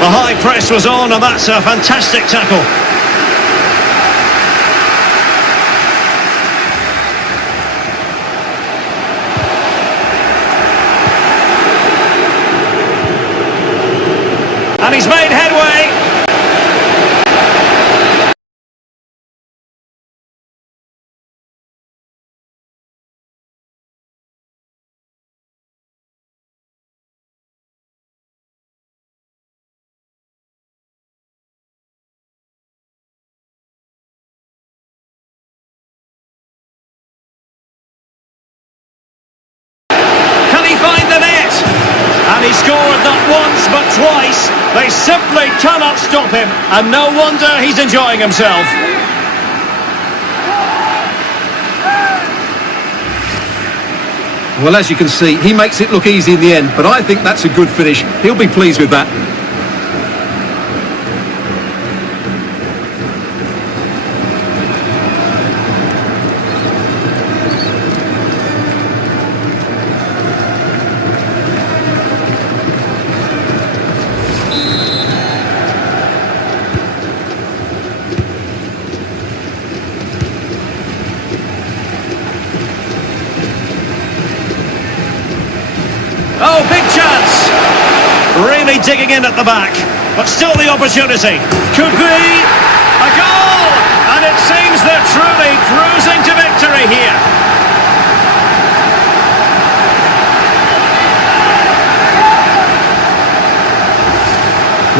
The high press was on, and that's a fantastic tackle. And he's made headway. Can he find the net? And he scored not once but twice. They simply cannot stop him, and no wonder he's enjoying himself. Well, as you can see, he makes it look easy in the end, but I think that's a good finish. He'll be pleased with that. Oh, big chance! Really digging in at the back, but still the opportunity. Could be a goal! And it seems they're truly cruising to victory here.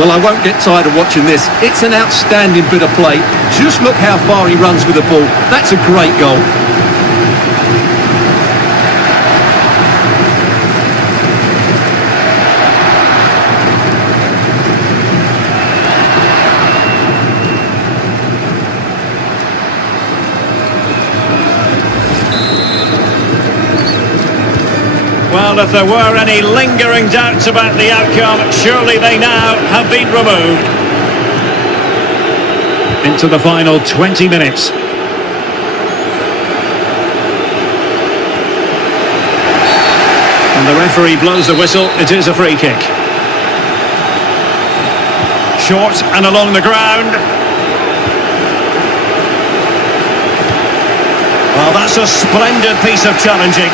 Well, I won't get tired of watching this. It's an outstanding bit of play. Just look how far he runs with the ball. That's a great goal. Well, if there were any lingering doubts about the outcome, surely they now have been removed. Into the final 20 minutes. And the referee blows the whistle. It is a free kick. Short and along the ground. Well, that's a splendid piece of challenging.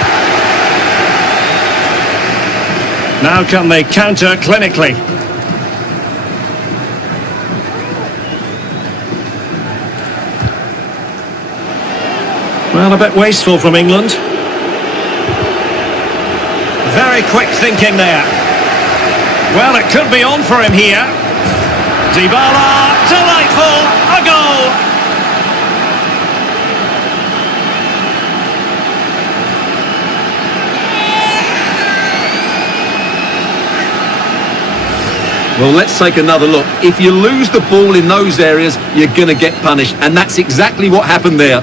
Now can they counter clinically? Well, a bit wasteful from England. Very quick thinking there. Well, it could be on for him here. Dybala, delightful, a goal! Well, let's take another look. If you lose the ball in those areas, you're going to get punished. And that's exactly what happened there.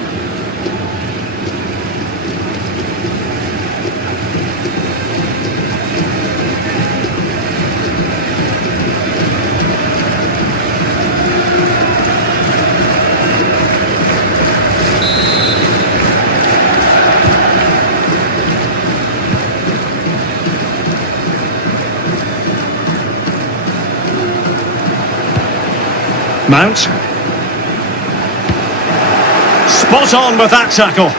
Mount. Spot on with that tackle.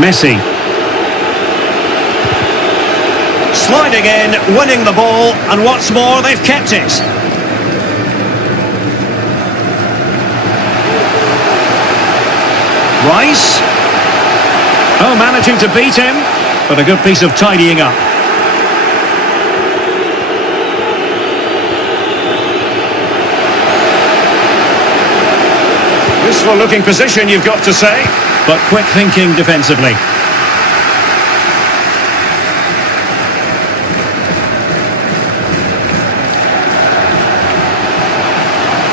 Messi. Sliding in, winning the ball, and what's more, they've kept it. Rice. Oh, managing to beat him, but a good piece of tidying up. Useful looking position, you've got to say, but quick thinking defensively.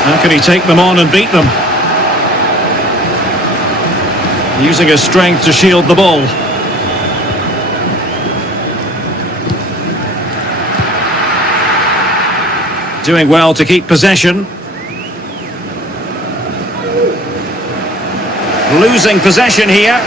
How can he take them on and beat them? Using his strength to shield the ball. Doing well to keep possession. Losing possession here.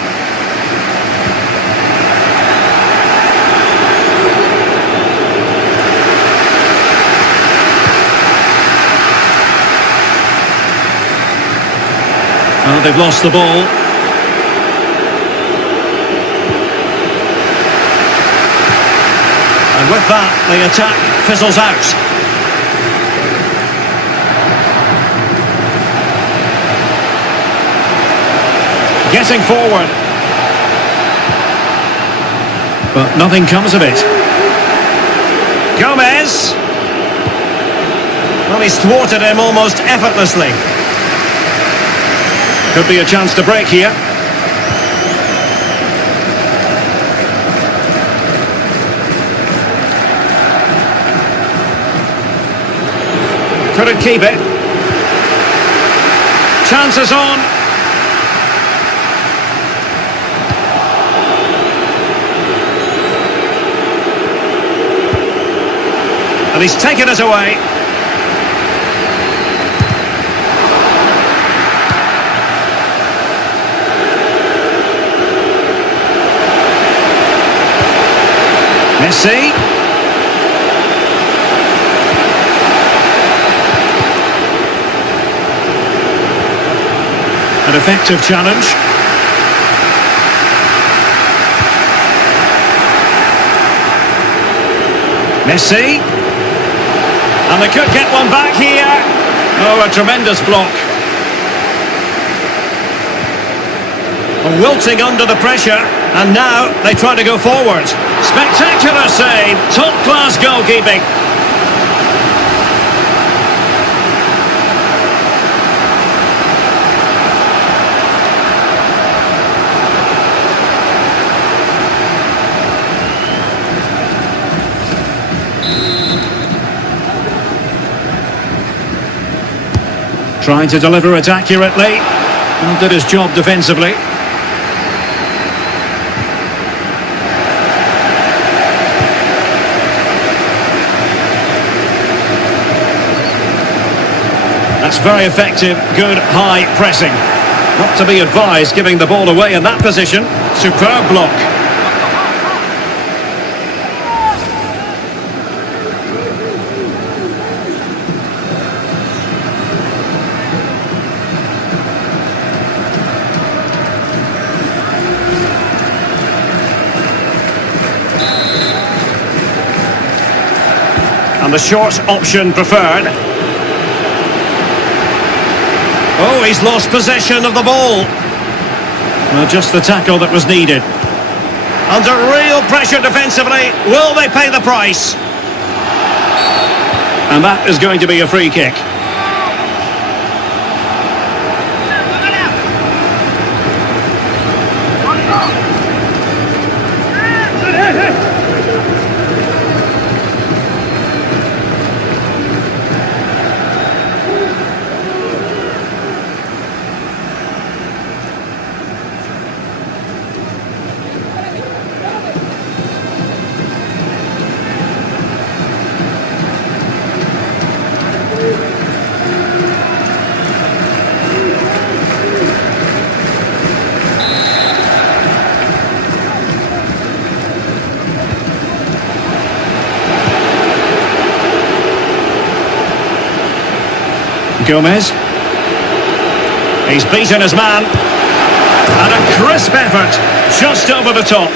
Oh, they've lost the ball. And with that, the attack fizzles out. Getting forward. But nothing comes of it. Gomez. Well, he's thwarted him almost effortlessly. Could be a chance to break here. Couldn't keep it. Chances on. And he's taken it away. Messi. An effective challenge. Messi. And they could get one back here. Oh, a tremendous block. Wilting under the pressure, and now they try to go forward. Spectacular save, top-class goalkeeping. Trying to deliver it accurately, and did his job defensively. That's very effective, good high pressing. Not to be advised giving the ball away in that position. Superb block. And the short option preferred. Oh, he's lost possession of the ball. Well, just the tackle that was needed. Under real pressure defensively. Will they pay the price? And that is going to be a free kick. Gomez. He's beaten his man. And a crisp effort, just over the top.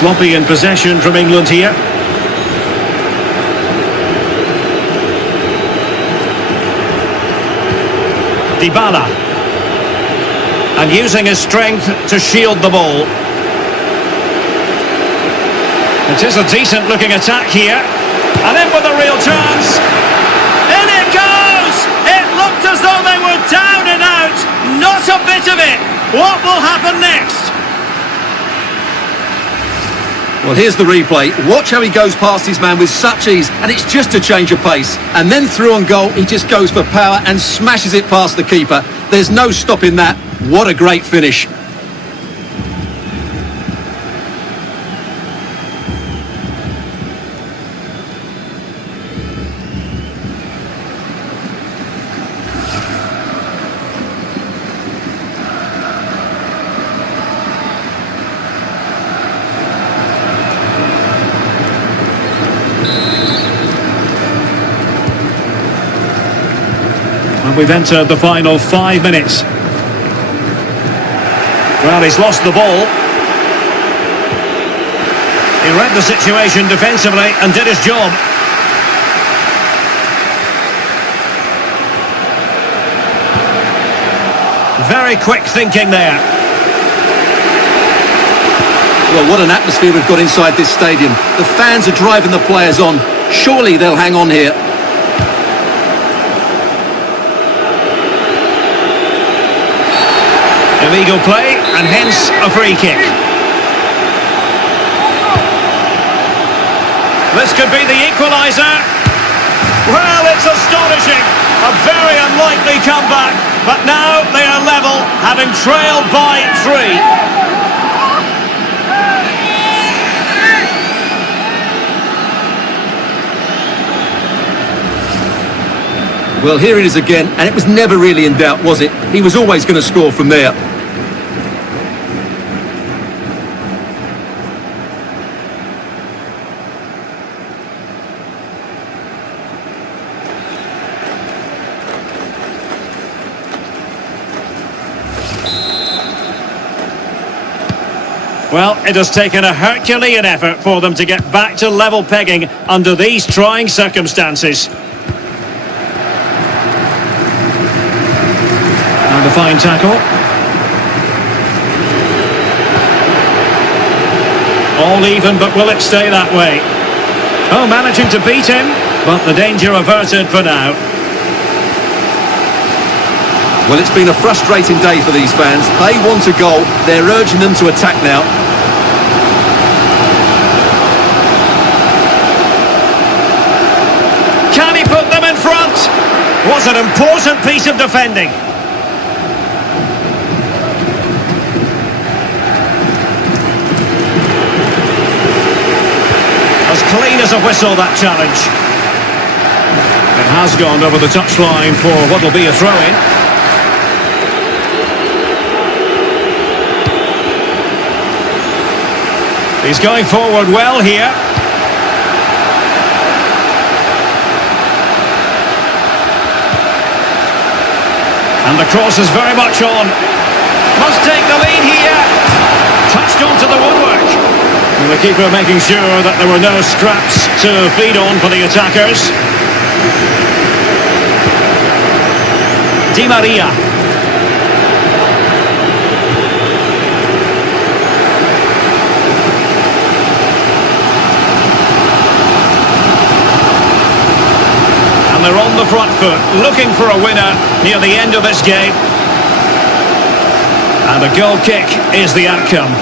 Sloppy in possession from England here. Dybala. And using his strength to shield the ball. It is a decent looking attack here. And in with a real chance. In it goes! It looked as though they were down and out. Not a bit of it. What will happen next? Well, here's the replay. Watch how he goes past his man with such ease, and it's just a change of pace. And then through on goal, he just goes for power and smashes it past the keeper. There's no stopping that. What a great finish. And we've entered the final 5 minutes. Well, he's lost the ball. He read the situation defensively and did his job. Very quick thinking there. Well, what an atmosphere we've got inside this stadium. The fans are driving the players on. Surely they'll hang on here. Illegal play, and hence a free kick. This could be the equaliser. Well, it's astonishing. A very unlikely comeback, but now they are level, having trailed by 3. Well, here it is again, and it was never really in doubt, was it? He was always going to score from there. Well, it has taken a Herculean effort for them to get back to level pegging under these trying circumstances. And a fine tackle. All even, but will it stay that way? Oh, managing to beat him, but the danger averted for now. Well, it's been a frustrating day for these fans. They want a goal. They're urging them to attack now. Can he put them in front? Was an important piece of defending. As clean as a whistle, that challenge. It has gone over the touchline for what will be a throw-in. He's going forward well here. And the cross is very much on. Must take the lead here. Touched onto the woodwork. And the keeper making sure that there were no scraps to feed on for the attackers. Di Maria. And they're on the front foot, looking for a winner near the end of this game. And a goal kick is the outcome.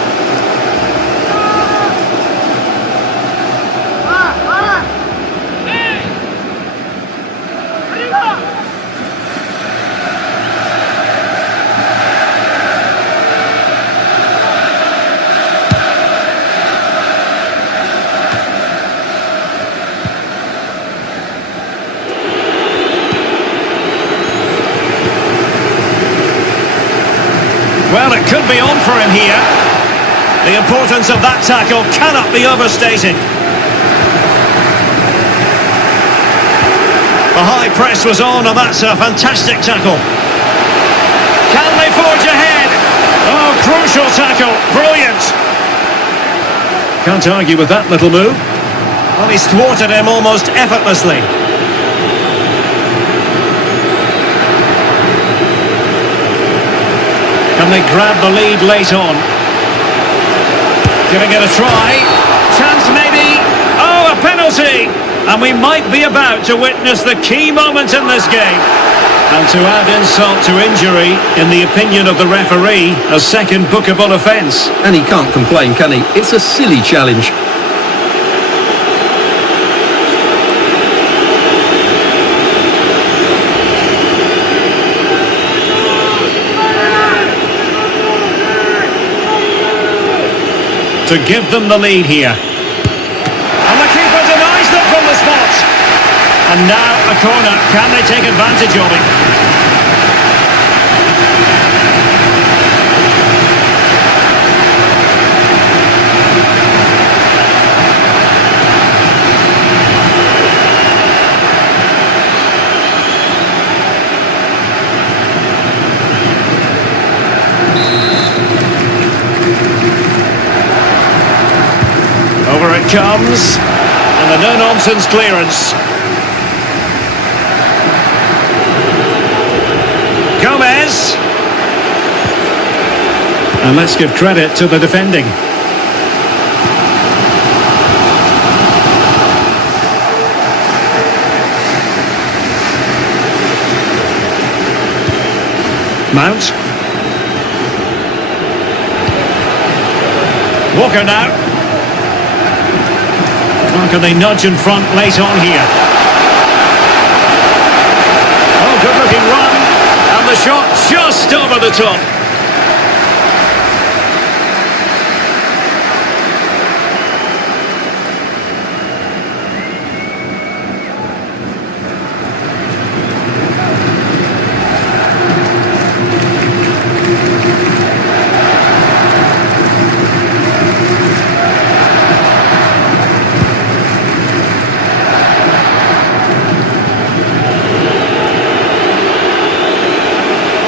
Well, it could be on for him here. The importance of that tackle cannot be overstated. The high press was on, and that's a fantastic tackle. Can they forge ahead? Oh, crucial tackle. Brilliant. Can't argue with that little move. Well, he's thwarted him almost effortlessly. Can they grab the lead late on? Giving it a try. Chance maybe. Oh, a penalty! And we might be about to witness the key moment in this game. And to add insult to injury, in the opinion of the referee, a second bookable offence. And he can't complain, can he? It's a silly challenge. To give them the lead here. And the keeper denies them from the spot. And now a corner. Can they take advantage of it? Over it comes. And a no-nonsense clearance. Gomez. And let's give credit to the defending. Mount. Walker now. Well, can they nudge in front late on here? Oh, good-looking run. And the shot just over the top.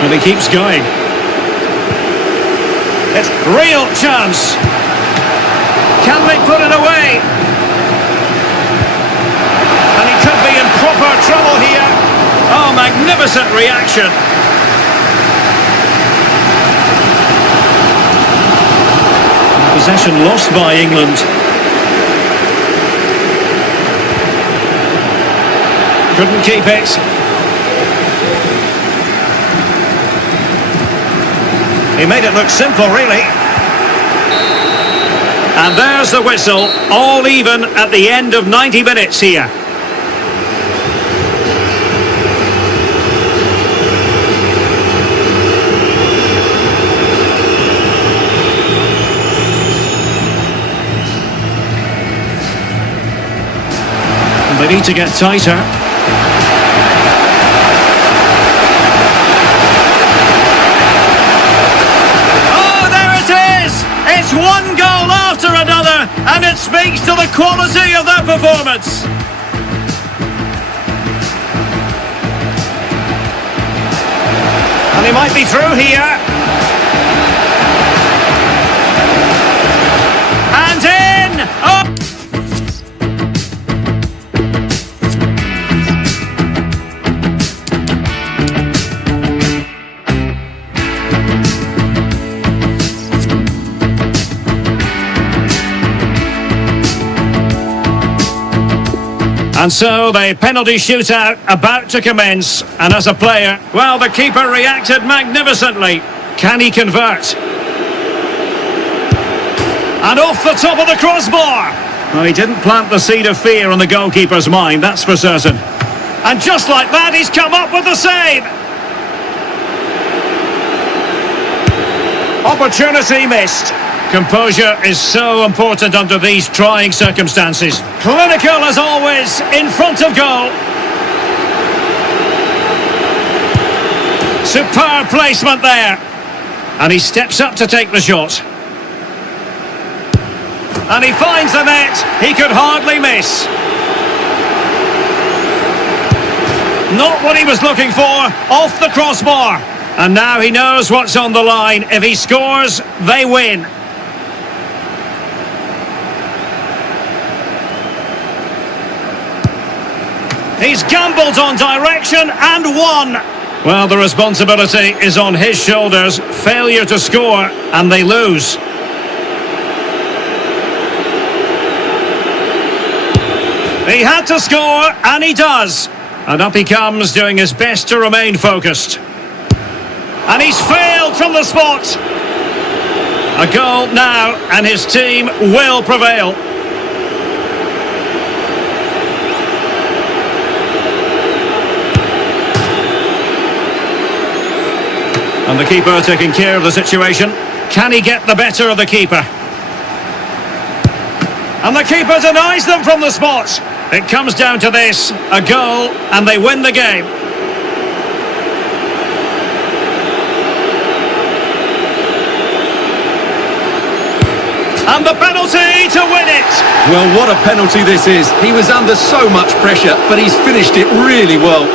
And he keeps going. It's real chance. Can they put it away? And he could be in proper trouble here. Oh, magnificent reaction. Possession lost by England. Couldn't keep it. He made it look simple, really. And there's the whistle, all even at the end of 90 minutes here. And they need to get tighter. It's one goal after another, and it speaks to the quality of their performance. And he might be through here. And in! Oh! And so the penalty shootout about to commence, and as a player, well, the keeper reacted magnificently. Can he convert? And off the top of the crossbar. Well, he didn't plant the seed of fear on the goalkeeper's mind, that's for certain. And just like that, he's come up with the save. Opportunity missed. Composure is so important under these trying circumstances. Clinical as always, in front of goal. Superb placement there. And he steps up to take the shot. And he finds the net. He could hardly miss. Not what he was looking for. Off the crossbar. And now he knows what's on the line. If he scores, they win. He's gambled on direction and won. Well, the responsibility is on his shoulders. Failure to score, and they lose. He had to score, and he does. And up he comes, doing his best to remain focused. And he's failed from the spot. A goal now, and his team will prevail. And the keeper taking care of the situation. Can he get the better of the keeper? And the keeper denies them from the spot. It comes down to this, a goal, and they win the game. And the penalty to win it. Well, what a penalty this is. He was under so much pressure, but he's finished it really well.